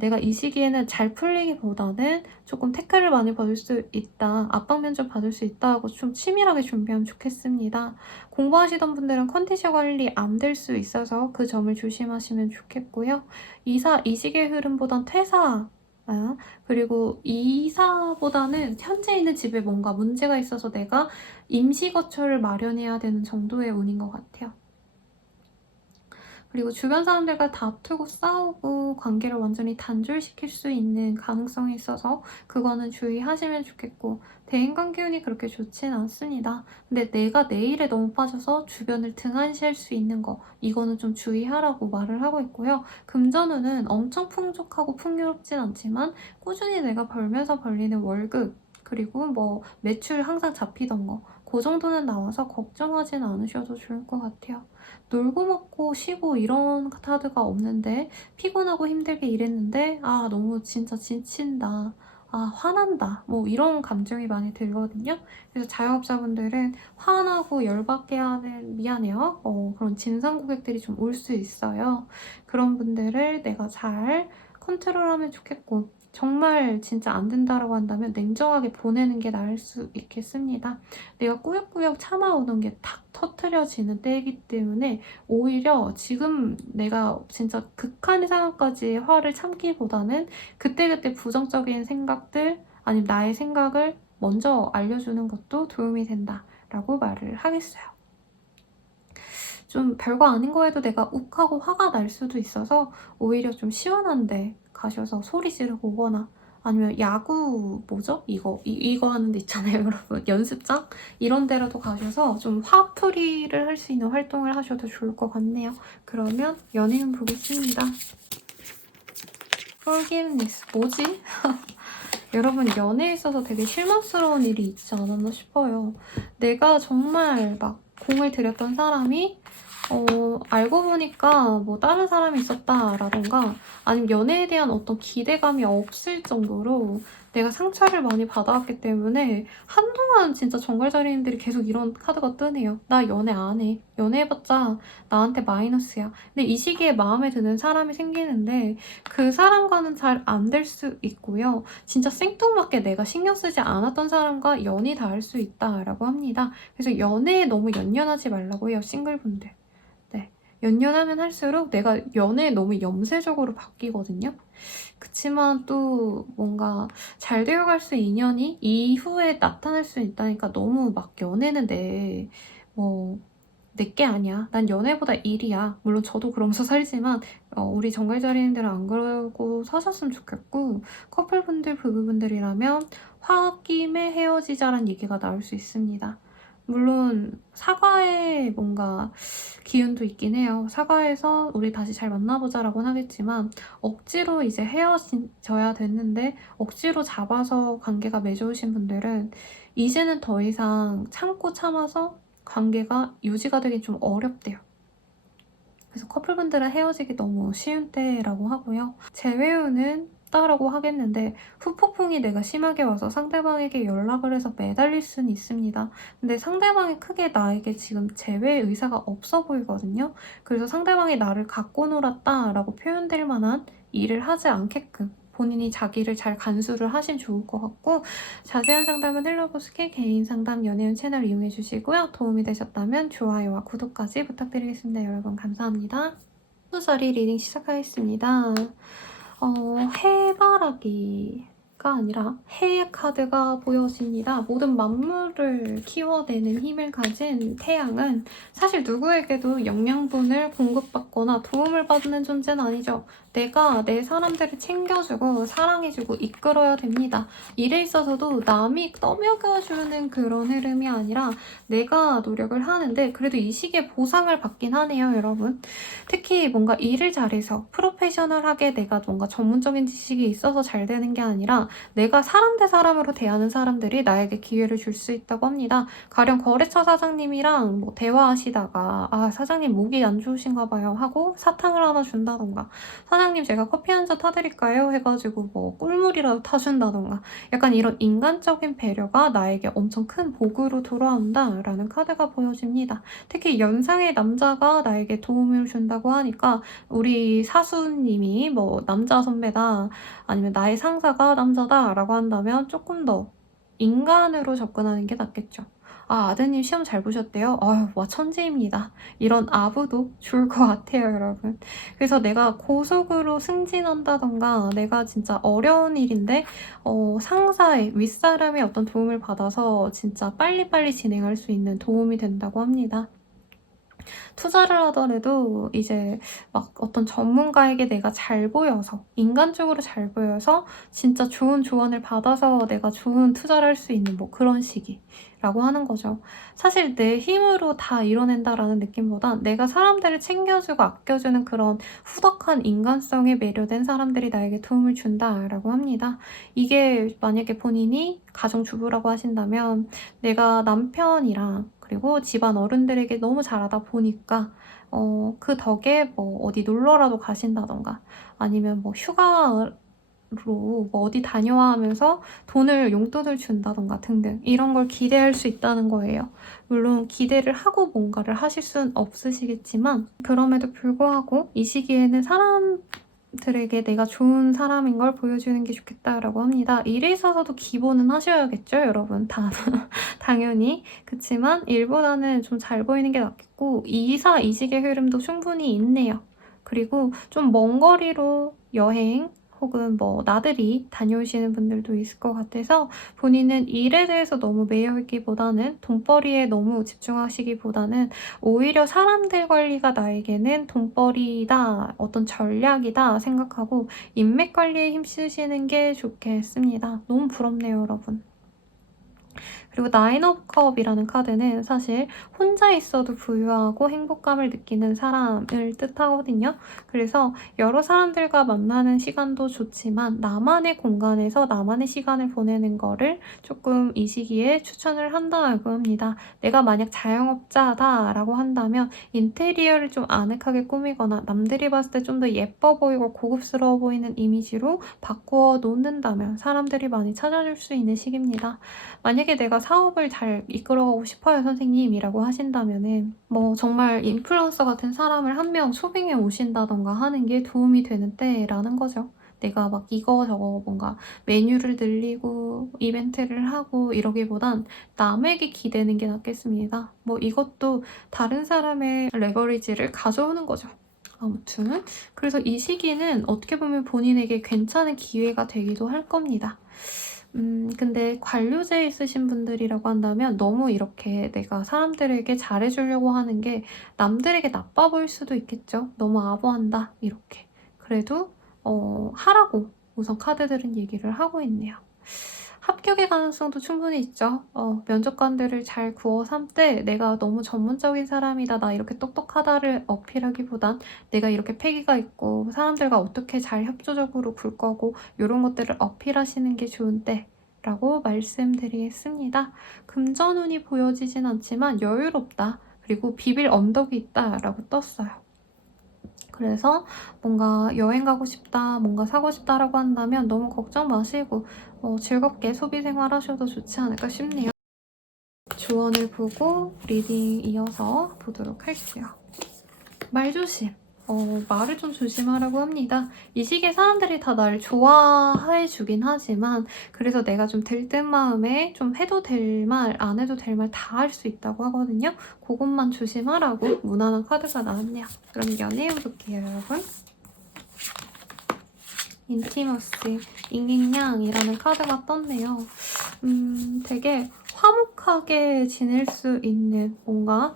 내가 이 시기에는 잘 풀리기보다는 조금 태클을 많이 받을 수 있다, 압박 면접 받을 수 있다 하고 좀 치밀하게 준비하면 좋겠습니다. 공부하시던 분들은 컨디션 관리 안 될 수 있어서 그 점을 조심하시면 좋겠고요. 이 시기의 흐름보단 퇴사, 그리고 이사보다는 현재 있는 집에 뭔가 문제가 있어서 내가 임시거처를 마련해야 되는 정도의 운인 것 같아요. 그리고 주변 사람들과 다투고 싸우고 관계를 완전히 단절시킬 수 있는 가능성이 있어서 그거는 주의하시면 좋겠고, 대인관계 운이 그렇게 좋진 않습니다. 근데 내가 내 일에 너무 빠져서 주변을 등한시할 수 있는 거, 이거는 좀 주의하라고 말을 하고 있고요. 금전운은 엄청 풍족하고 풍요롭진 않지만 꾸준히 내가 벌면서 벌리는 월급, 그리고 뭐 매출 항상 잡히던 거, 그 정도는 나와서 걱정하진 않으셔도 좋을 것 같아요. 놀고 먹고 쉬고 이런 카드가 없는데 피곤하고 힘들게 일했는데 너무 진짜 지친다, 화난다, 뭐 이런 감정이 많이 들거든요. 그래서 자영업자분들은 화나고 열받게 하는, 미안해요, 그런 진상 고객들이 좀 올 수 있어요. 그런 분들을 내가 잘 컨트롤하면 좋겠고, 정말 진짜 안 된다라고 한다면 냉정하게 보내는 게 나을 수 있겠습니다. 내가 꾸역꾸역 참아오는 게 탁 터트려지는 때이기 때문에 오히려 지금 내가 진짜 극한의 상황까지 화를 참기보다는 그때그때 부정적인 생각들 아니면 나의 생각을 먼저 알려주는 것도 도움이 된다라고 말을 하겠어요. 좀 별거 아닌 거에도 내가 욱하고 화가 날 수도 있어서 오히려 좀 시원한데 가셔서 소리 지르고 오거나, 아니면 야구 이거 하는 데 있잖아요, 여러분. 연습장? 이런 데라도 가셔서 좀 화풀이를 할 수 있는 활동을 하셔도 좋을 것 같네요. 그러면 연예인 보겠습니다. Forgiveness 뭐지? 여러분, 연애에 있어서 되게 실망스러운 일이 있지 않았나 싶어요. 내가 정말 막 공을 들였던 사람이 알고 보니까 뭐 다른 사람이 있었다라던가 아니면 연애에 대한 어떤 기대감이 없을 정도로 내가 상처를 많이 받아왔기 때문에 한동안 진짜 정갈자리님들이 계속 이런 카드가 뜨네요. 나 연애 안 해. 연애해봤자 나한테 마이너스야. 근데 이 시기에 마음에 드는 사람이 생기는데 그 사람과는 잘 안 될 수 있고요. 진짜 생뚱맞게 내가 신경 쓰지 않았던 사람과 연이 닿을 수 있다라고 합니다. 그래서 연애에 너무 연연하지 말라고 해요, 싱글분들. 네. 연연하면 할수록 내가 연애에 너무 염세적으로 바뀌거든요. 그치만 또 뭔가 잘 되어갈 수 인연이 이후에 나타날 수 있다니까 너무 막 연애는 내게 아니야. 난 연애보다 일이야. 물론 저도 그러면서 살지만 우리 정갈자리님들은 안 그러고 사셨으면 좋겠고 커플분들, 부부분들이라면 홧김에 헤어지자란 얘기가 나올 수 있습니다. 물론 사과의 뭔가 기운도 있긴 해요. 사과해서 우리 다시 잘 만나보자라고는 하겠지만 억지로 이제 헤어져야 됐는데 억지로 잡아서 관계가 맺어오신 분들은 이제는 더 이상 참고 참아서 관계가 유지가 되기 좀 어렵대요. 그래서 커플분들은 헤어지기 너무 쉬운 때라고 하고요. 재회운은 따라고 하겠는데 후폭풍이 내가 심하게 와서 상대방에게 연락을 해서 매달릴 수는 있습니다. 근데 상대방이 크게 나에게 지금 재회 의사가 없어 보이거든요. 그래서 상대방이 나를 갖고 놀았다라고 표현될 만한 일을 하지 않게끔 본인이 자기를 잘 간수를 하시면 좋을 것 같고 자세한 상담은 헬로보스키 개인 상담 연예운 채널 이용해 주시고요. 도움이 되셨다면 좋아요와 구독까지 부탁드리겠습니다. 여러분 감사합니다. 자리 리딩 시작하겠습니다. 해바라기가 아니라 해 카드가 보여집니다. 모든 만물을 키워내는 힘을 가진 태양은 사실 누구에게도 영양분을 공급받거나 도움을 받는 존재는 아니죠. 내가 내 사람들을 챙겨주고 사랑해주고 이끌어야 됩니다. 일에 있어서도 남이 떠먹여주는 그런 흐름이 아니라 내가 노력을 하는데 그래도 이 시기에 보상을 받긴 하네요, 여러분. 특히 뭔가 일을 잘해서 프로페셔널하게 내가 뭔가 전문적인 지식이 있어서 잘 되는 게 아니라 내가 사람 대 사람으로 대하는 사람들이 나에게 기회를 줄 수 있다고 합니다. 가령 거래처 사장님이랑 뭐 대화하시다가 사장님 목이 안 좋으신가 봐요 하고 사탕을 하나 준다던가 사장님 제가 커피 한 잔 타드릴까요? 해가지고 뭐 꿀물이라도 타준다던가 약간 이런 인간적인 배려가 나에게 엄청 큰 복으로 돌아온다라는 카드가 보여집니다. 특히 연상의 남자가 나에게 도움을 준다고 하니까 우리 사수님이 뭐 남자 선배다 아니면 나의 상사가 남자다라고 한다면 조금 더 인간으로 접근하는 게 낫겠죠. 아드님 시험 잘 보셨대요? 아유, 와, 천재입니다. 이런 아부도 좋을 것 같아요, 여러분. 그래서 내가 고속으로 승진한다던가 내가 진짜 어려운 일인데 상사의 윗사람의 어떤 도움을 받아서 진짜 빨리빨리 진행할 수 있는 도움이 된다고 합니다. 투자를 하더라도 이제 막 어떤 전문가에게 내가 잘 보여서 인간적으로 잘 보여서 진짜 좋은 조언을 받아서 내가 좋은 투자를 할 수 있는 뭐 그런 시기라고 하는 거죠. 사실 내 힘으로 다 이뤄낸다라는 느낌보다 내가 사람들을 챙겨주고 아껴주는 그런 후덕한 인간성에 매료된 사람들이 나에게 도움을 준다라고 합니다. 이게 만약에 본인이 가정주부라고 하신다면 내가 남편이랑 그리고 집안 어른들에게 너무 잘하다 보니까 그 덕에 뭐 어디 놀러라도 가신다던가 아니면 뭐 휴가로 뭐 어디 다녀와 하면서 용돈을 준다던가 등등 이런 걸 기대할 수 있다는 거예요. 물론 기대를 하고 뭔가를 하실 순 없으시겠지만 그럼에도 불구하고 이 시기에는 사람들에게 내가 좋은 사람인 걸 보여주는 게 좋겠다라고 합니다. 일에 있어서도 기본은 하셔야겠죠, 여러분. 당연히. 그치만 일보다는 좀 잘 보이는 게 낫겠고 이직의 흐름도 충분히 있네요. 그리고 좀 먼 거리로 여행 혹은 뭐 나들이 다녀오시는 분들도 있을 것 같아서 본인은 일에 대해서 너무 매여있기보다는 돈벌이에 너무 집중하시기보다는 오히려 사람들 관리가 나에게는 돈벌이다, 어떤 전략이다 생각하고 인맥 관리에 힘쓰시는 게 좋겠습니다. 너무 부럽네요, 여러분. 그리고 나인 오브 컵이라는 카드는 사실 혼자 있어도 부유하고 행복감을 느끼는 사람을 뜻하거든요. 그래서 여러 사람들과 만나는 시간도 좋지만 나만의 공간에서 나만의 시간을 보내는 거를 조금 이 시기에 추천을 한다고 합니다. 내가 만약 자영업자다라고 한다면 인테리어를 좀 아늑하게 꾸미거나 남들이 봤을 때 좀 더 예뻐 보이고 고급스러워 보이는 이미지로 바꾸어 놓는다면 사람들이 많이 찾아줄 수 있는 시기입니다. 만약에 내가 사업을 잘 이끌어가고 싶어요, 선생님이라고 하신다면은 뭐 정말 인플루언서 같은 사람을 한 명 초빙해 오신다던가 하는 게 도움이 되는 때라는 거죠. 내가 막 이거저거 뭔가 메뉴를 늘리고 이벤트를 하고 이러기보단 남에게 기대는 게 낫겠습니다. 뭐 이것도 다른 사람의 레버리지를 가져오는 거죠. 아무튼 그래서 이 시기는 어떻게 보면 본인에게 괜찮은 기회가 되기도 할 겁니다. 근데 관료제에 있으신 분들이라고 한다면 너무 이렇게 내가 사람들에게 잘해주려고 하는 게 남들에게 나빠 보일 수도 있겠죠. 너무 아부한다 이렇게. 그래도 하라고 우선 카드들은 얘기를 하고 있네요. 합격의 가능성도 충분히 있죠. 면접관들을 잘 구워 삼되 내가 너무 전문적인 사람이다, 나 이렇게 똑똑하다를 어필하기보단 내가 이렇게 패기가 있고 사람들과 어떻게 잘 협조적으로 굴 거고 이런 것들을 어필하시는 게 좋은 때라고 말씀드리겠습니다. 금전운이 보여지진 않지만 여유롭다. 그리고 비빌 언덕이 있다라고 떴어요. 그래서 뭔가 여행 가고 싶다, 뭔가 사고 싶다라고 한다면 너무 걱정 마시고 즐겁게 소비 생활 하셔도 좋지 않을까 싶네요. 조언을 보고 리딩 이어서 보도록 할게요. 말조심. 말을 좀 조심하라고 합니다. 이 시기에 사람들이 다 날 좋아해 주긴 하지만 그래서 내가 좀 들뜬 마음에 좀 해도 될 말, 안 해도 될 말 다 할 수 있다고 하거든요. 그것만 조심하라고 무난한 카드가 나왔네요. 그럼 연애해 볼게요, 여러분. 인티머시, 잉잉냥이라는 카드가 떴네요. 되게 화목하게 지낼 수 있는 뭔가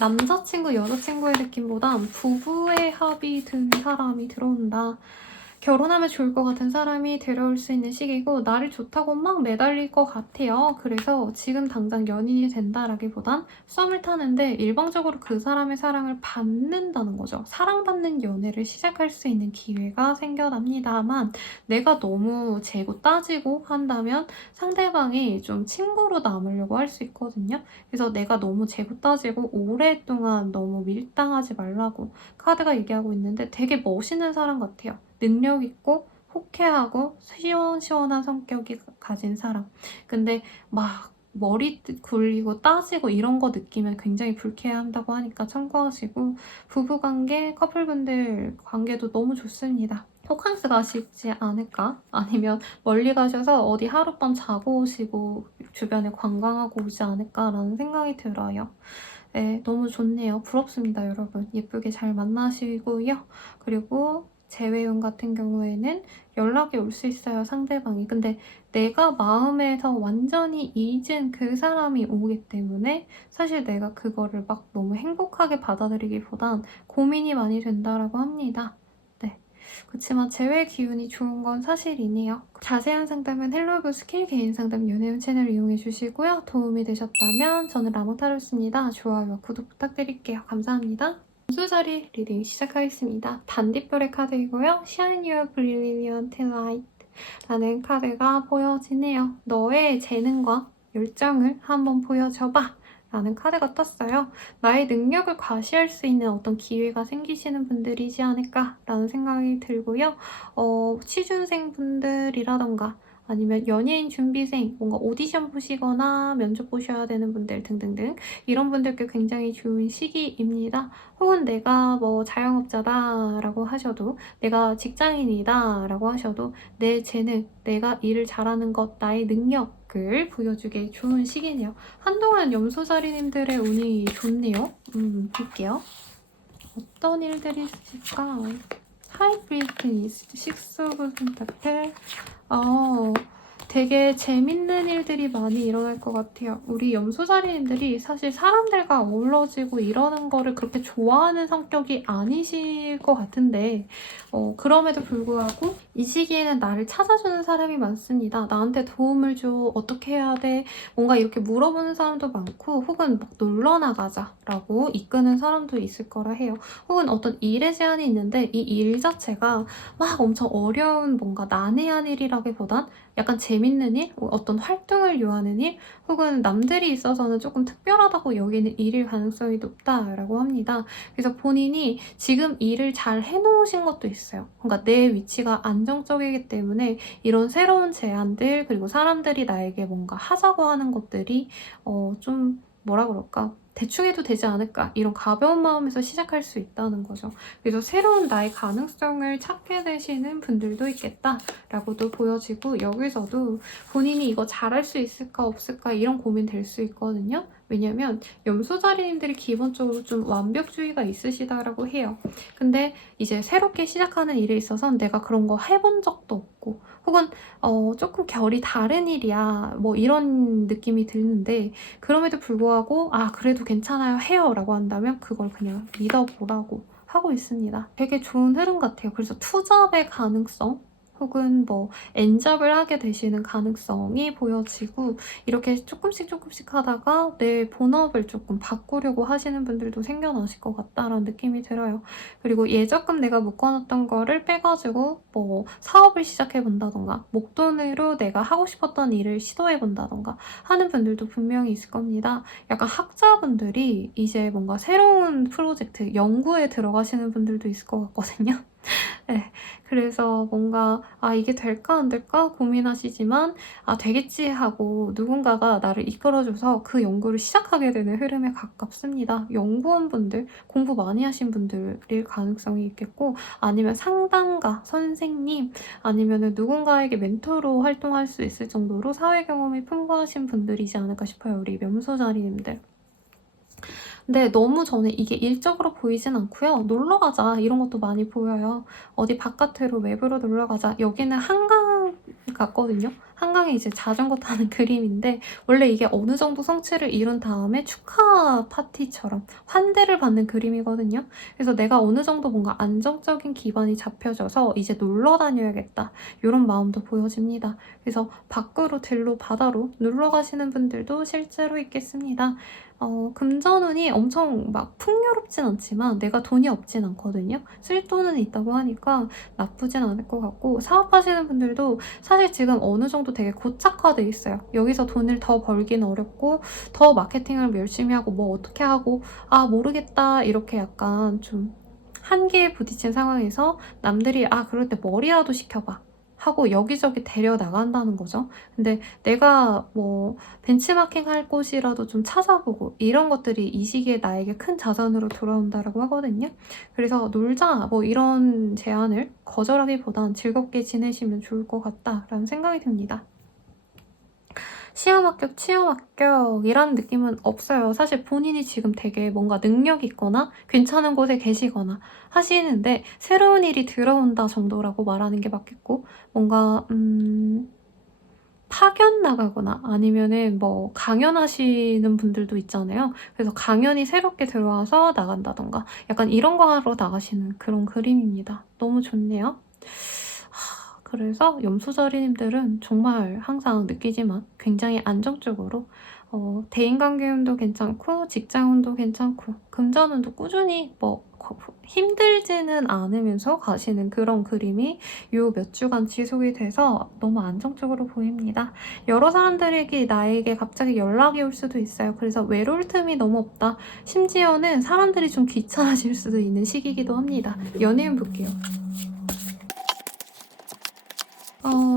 남자친구, 여자친구의 느낌보단 부부의 합이 든 사람이 들어온다. 결혼하면 좋을 것 같은 사람이 데려올 수 있는 시기고 나를 좋다고 막 매달릴 것 같아요. 그래서 지금 당장 연인이 된다라기보단 썸을 타는데 일방적으로 그 사람의 사랑을 받는다는 거죠. 사랑받는 연애를 시작할 수 있는 기회가 생겨납니다만 내가 너무 재고 따지고 한다면 상대방이 좀 친구로 남으려고 할 수 있거든요. 그래서 내가 너무 재고 따지고 오랫동안 너무 밀당하지 말라고 카드가 얘기하고 있는데 되게 멋있는 사람 같아요. 능력 있고 호쾌하고 시원시원한 성격이 가진 사람. 근데 막 머리 굴리고 따지고 이런 거 느끼면 굉장히 불쾌해한다고 하니까 참고하시고 부부관계, 커플분들 관계도 너무 좋습니다. 호캉스 가시지 않을까? 아니면 멀리 가셔서 어디 하룻밤 자고 오시고 주변에 관광하고 오지 않을까라는 생각이 들어요. 네, 너무 좋네요. 부럽습니다, 여러분. 예쁘게 잘 만나시고요. 그리고 재회용 같은 경우에는 연락이 올 수 있어요, 상대방이. 근데 내가 마음에서 완전히 잊은 그 사람이 오기 때문에 사실 내가 그거를 막 너무 행복하게 받아들이기보단 고민이 많이 된다라고 합니다. 네. 그렇지만 재회 기운이 좋은 건 사실이네요. 자세한 상담은 헬로브 스킬 개인 상담 연애운 채널 이용해 주시고요. 도움이 되셨다면 저는 라모타로스입니다. 좋아요와 구독 부탁드릴게요. 감사합니다. 점수자리 리딩 시작하겠습니다. 단디별의 카드이고요. Shine Your Brilliant Light 라는 카드가 보여지네요. 너의 재능과 열정을 한번 보여줘봐 라는 카드가 떴어요. 나의 능력을 과시할 수 있는 어떤 기회가 생기시는 분들이지 않을까라는 생각이 들고요. 취준생 분들이라던가 아니면 연예인 준비생, 뭔가 오디션 보시거나 면접 보셔야 되는 분들 등등등 이런 분들께 굉장히 좋은 시기입니다. 혹은 내가 뭐 자영업자다라고 하셔도 내가 직장인이다라고 하셔도 내 재능, 내가 일을 잘하는 것, 나의 능력을 보여주기 좋은 시기네요. 한동안 염소자리님들의 운이 좋네요. 볼게요. 어떤 일들이 있을까? 하이브리드 이스트, 식스 오브 펜타클. 되게 재밌는 일들이 많이 일어날 것 같아요. 우리 염소자리님들이 사실 사람들과 어우러지고 이러는 거를 그렇게 좋아하는 성격이 아니실 것 같은데 그럼에도 불구하고 이 시기에는 나를 찾아주는 사람이 많습니다. 나한테 도움을 줘, 어떻게 해야 돼? 뭔가 이렇게 물어보는 사람도 많고 혹은 막 놀러 나가자라고 이끄는 사람도 있을 거라 해요. 혹은 어떤 일의 제한이 있는데 이 일 자체가 막 엄청 어려운 뭔가 난해한 일이라기보단 약간 재밌는 일, 어떤 활동을 요하는 일, 혹은 남들이 있어서는 조금 특별하다고 여기는 일일 가능성이 높다라고 합니다. 그래서 본인이 지금 일을 잘 해놓으신 것도 있어요. 그러니까 내 위치가 안정적이기 때문에 이런 새로운 제안들, 그리고 사람들이 나에게 뭔가 하자고 하는 것들이 좀 뭐라 그럴까? 대충 해도 되지 않을까? 이런 가벼운 마음에서 시작할 수 있다는 거죠. 그래서 새로운 나의 가능성을 찾게 되시는 분들도 있겠다라고도 보여지고, 여기서도 본인이 이거 잘할 수 있을까 없을까 이런 고민 될 수 있거든요. 왜냐면 염소자리님들이 기본적으로 좀 완벽주의가 있으시다라고 해요. 근데 이제 새롭게 시작하는 일에 있어서는 내가 그런 거 해본 적도 없고, 혹은 조금 결이 다른 일이야 뭐 이런 느낌이 드는데, 그럼에도 불구하고 그래도 괜찮아요 해요 라고 한다면 그걸 그냥 믿어보라고 하고 있습니다. 되게 좋은 흐름 같아요. 그래서 투잡의 가능성 혹은 뭐 엔잡을 하게 되시는 가능성이 보여지고, 이렇게 조금씩 하다가 내 본업을 조금 바꾸려고 하시는 분들도 생겨나실 것 같다라는 느낌이 들어요. 그리고 예적금 내가 묶어놨던 거를 빼가지고 뭐 사업을 시작해본다던가 목돈으로 내가 하고 싶었던 일을 시도해본다던가 하는 분들도 분명히 있을 겁니다. 약간 학자분들이 이제 뭔가 새로운 프로젝트, 연구에 들어가시는 분들도 있을 것 같거든요. 네, 그래서 뭔가 이게 될까 안 될까 고민하시지만 되겠지 하고 누군가가 나를 이끌어줘서 그 연구를 시작하게 되는 흐름에 가깝습니다. 연구원분들, 공부 많이 하신 분들일 가능성이 있겠고, 아니면 상담가, 선생님, 아니면 누군가에게 멘토로 활동할 수 있을 정도로 사회 경험이 풍부하신 분들이지 않을까 싶어요. 우리 면소자리님들. 근데 너무 저는 이게 일적으로 보이진 않고요. 놀러 가자 이런 것도 많이 보여요. 어디 바깥으로 외부로 놀러 가자. 여기는 한강 같거든요. 한강에 이제 자전거 타는 그림인데, 원래 이게 어느 정도 성취를 이룬 다음에 축하 파티처럼 환대를 받는 그림이거든요. 그래서 내가 어느 정도 뭔가 안정적인 기반이 잡혀져서 이제 놀러 다녀야겠다 이런 마음도 보여집니다. 그래서 밖으로 들로 바다로 놀러 가시는 분들도 실제로 있겠습니다. 금전운이 엄청 막 풍요롭진 않지만 내가 돈이 없진 않거든요. 쓸 돈은 있다고 하니까 나쁘진 않을 것 같고, 사업하시는 분들도 사실 지금 어느 정도 되게 고착화돼 있어요. 여기서 돈을 더 벌긴 어렵고, 더 마케팅을 열심히 하고 뭐 어떻게 하고 모르겠다 이렇게 약간 좀 한계에 부딪힌 상황에서 남들이 그럴 때 머리라도 식혀봐 하고 여기저기 데려나간다는 거죠. 근데 내가 뭐 벤치마킹 할 곳이라도 좀 찾아보고 이런 것들이 이 시기에 나에게 큰 자산으로 돌아온다라고 하거든요. 그래서 놀자 뭐 이런 제안을 거절하기보단 즐겁게 지내시면 좋을 것 같다라는 생각이 듭니다. 시험 합격, 취업 합격이라는 느낌은 없어요. 사실 본인이 지금 되게 뭔가 능력 있거나 괜찮은 곳에 계시거나 하시는데 새로운 일이 들어온다 정도라고 말하는 게 맞겠고, 뭔가 파견 나가거나 아니면은 뭐 강연하시는 분들도 있잖아요. 그래서 강연이 새롭게 들어와서 나간다던가 약간 이런 거 하러 나가시는 그런 그림입니다. 너무 좋네요. 그래서 염소자리님들은 정말 항상 느끼지만 굉장히 안정적으로 대인관계운도 괜찮고 직장운도 괜찮고 금전운도 꾸준히 뭐 힘들지는 않으면서 가시는 그런 그림이 요 몇 주간 지속이 돼서 너무 안정적으로 보입니다. 여러 사람들에게 나에게 갑자기 연락이 올 수도 있어요. 그래서 외로울 틈이 너무 없다. 심지어는 사람들이 좀 귀찮아질 수도 있는 시기이기도 합니다. 연예인 볼게요.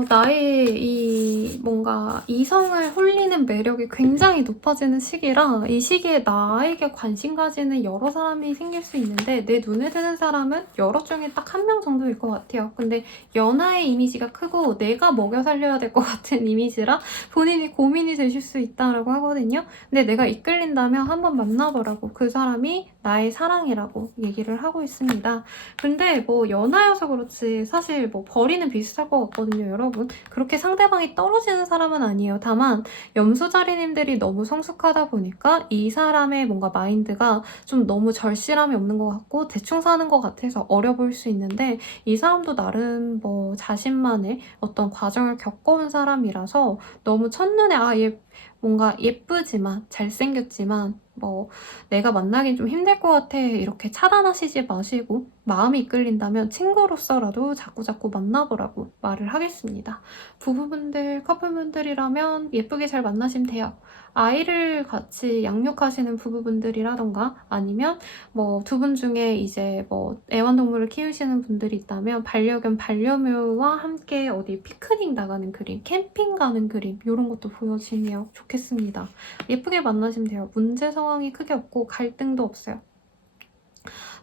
나의 이 뭔가 이성을 홀리는 매력이 굉장히 높아지는 시기라, 이 시기에 나에게 관심 가지는 여러 사람이 생길 수 있는데 내 눈에 드는 사람은 여러 중에 딱 한 명 정도일 것 같아요. 근데 연하의 이미지가 크고 내가 먹여 살려야 될 것 같은 이미지라 본인이 고민이 되실 수 있다라고 하거든요. 근데 내가 이끌린다면 한번 만나보라고, 그 사람이 나의 사랑이라고 얘기를 하고 있습니다. 근데 뭐 연하여서 그렇지 사실 뭐 벌이는 비슷할 것 같거든요, 여러분. 여러분. 그렇게 상대방이 떨어지는 사람은 아니에요. 다만 염소자리님들이 너무 성숙하다 보니까 이 사람의 뭔가 마인드가 좀 너무 절실함이 없는 것 같고 대충 사는 것 같아서 어려 보일 수 있는데 이 사람도 나름 뭐 자신만의 어떤 과정을 겪어온 사람이라서 너무 첫눈에 얘 뭔가 예쁘지만 잘생겼지만 뭐 내가 만나긴 좀 힘들 것 같아 이렇게 차단하시지 마시고 마음이 이끌린다면 친구로서라도 자꾸자꾸 만나보라고 말을 하겠습니다. 부부분들, 커플분들이라면 예쁘게 잘 만나시면 돼요. 아이를 같이 양육하시는 부부분들이라던가 아니면 뭐 두 분 중에 이제 뭐 애완동물을 키우시는 분들이 있다면 반려견, 반려묘와 함께 어디 피크닉 나가는 그림, 캠핑 가는 그림 이런 것도 보여주시면 좋겠습니다. 예쁘게 만나시면 돼요. 문제 상황이 크게 없고 갈등도 없어요.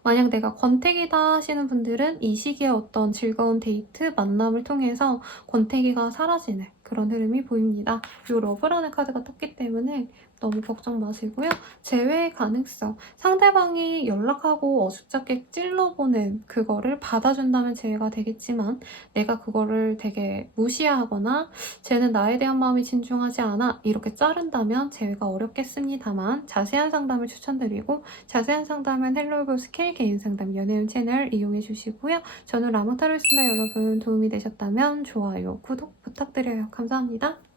만약 내가 권태기다 하시는 분들은 이 시기에 어떤 즐거운 데이트, 만남을 통해서 권태기가 사라지는 그런 흐름이 보입니다. 이 러브라는 카드가 떴기 때문에 너무 걱정 마시고요. 재회의 가능성, 상대방이 연락하고 어줍잖게 찔러보는 그거를 받아준다면 재회가 되겠지만 내가 그거를 되게 무시하거나 쟤는 나에 대한 마음이 진중하지 않아 이렇게 자른다면 재회가 어렵겠습니다만 자세한 상담을 추천드리고 자세한 상담은 헬로우 스킬 개인 상담 연애운 채널 이용해 주시고요. 저는 라모타로였습니다. 여러분 도움이 되셨다면 좋아요, 구독 부탁드려요. 감사합니다.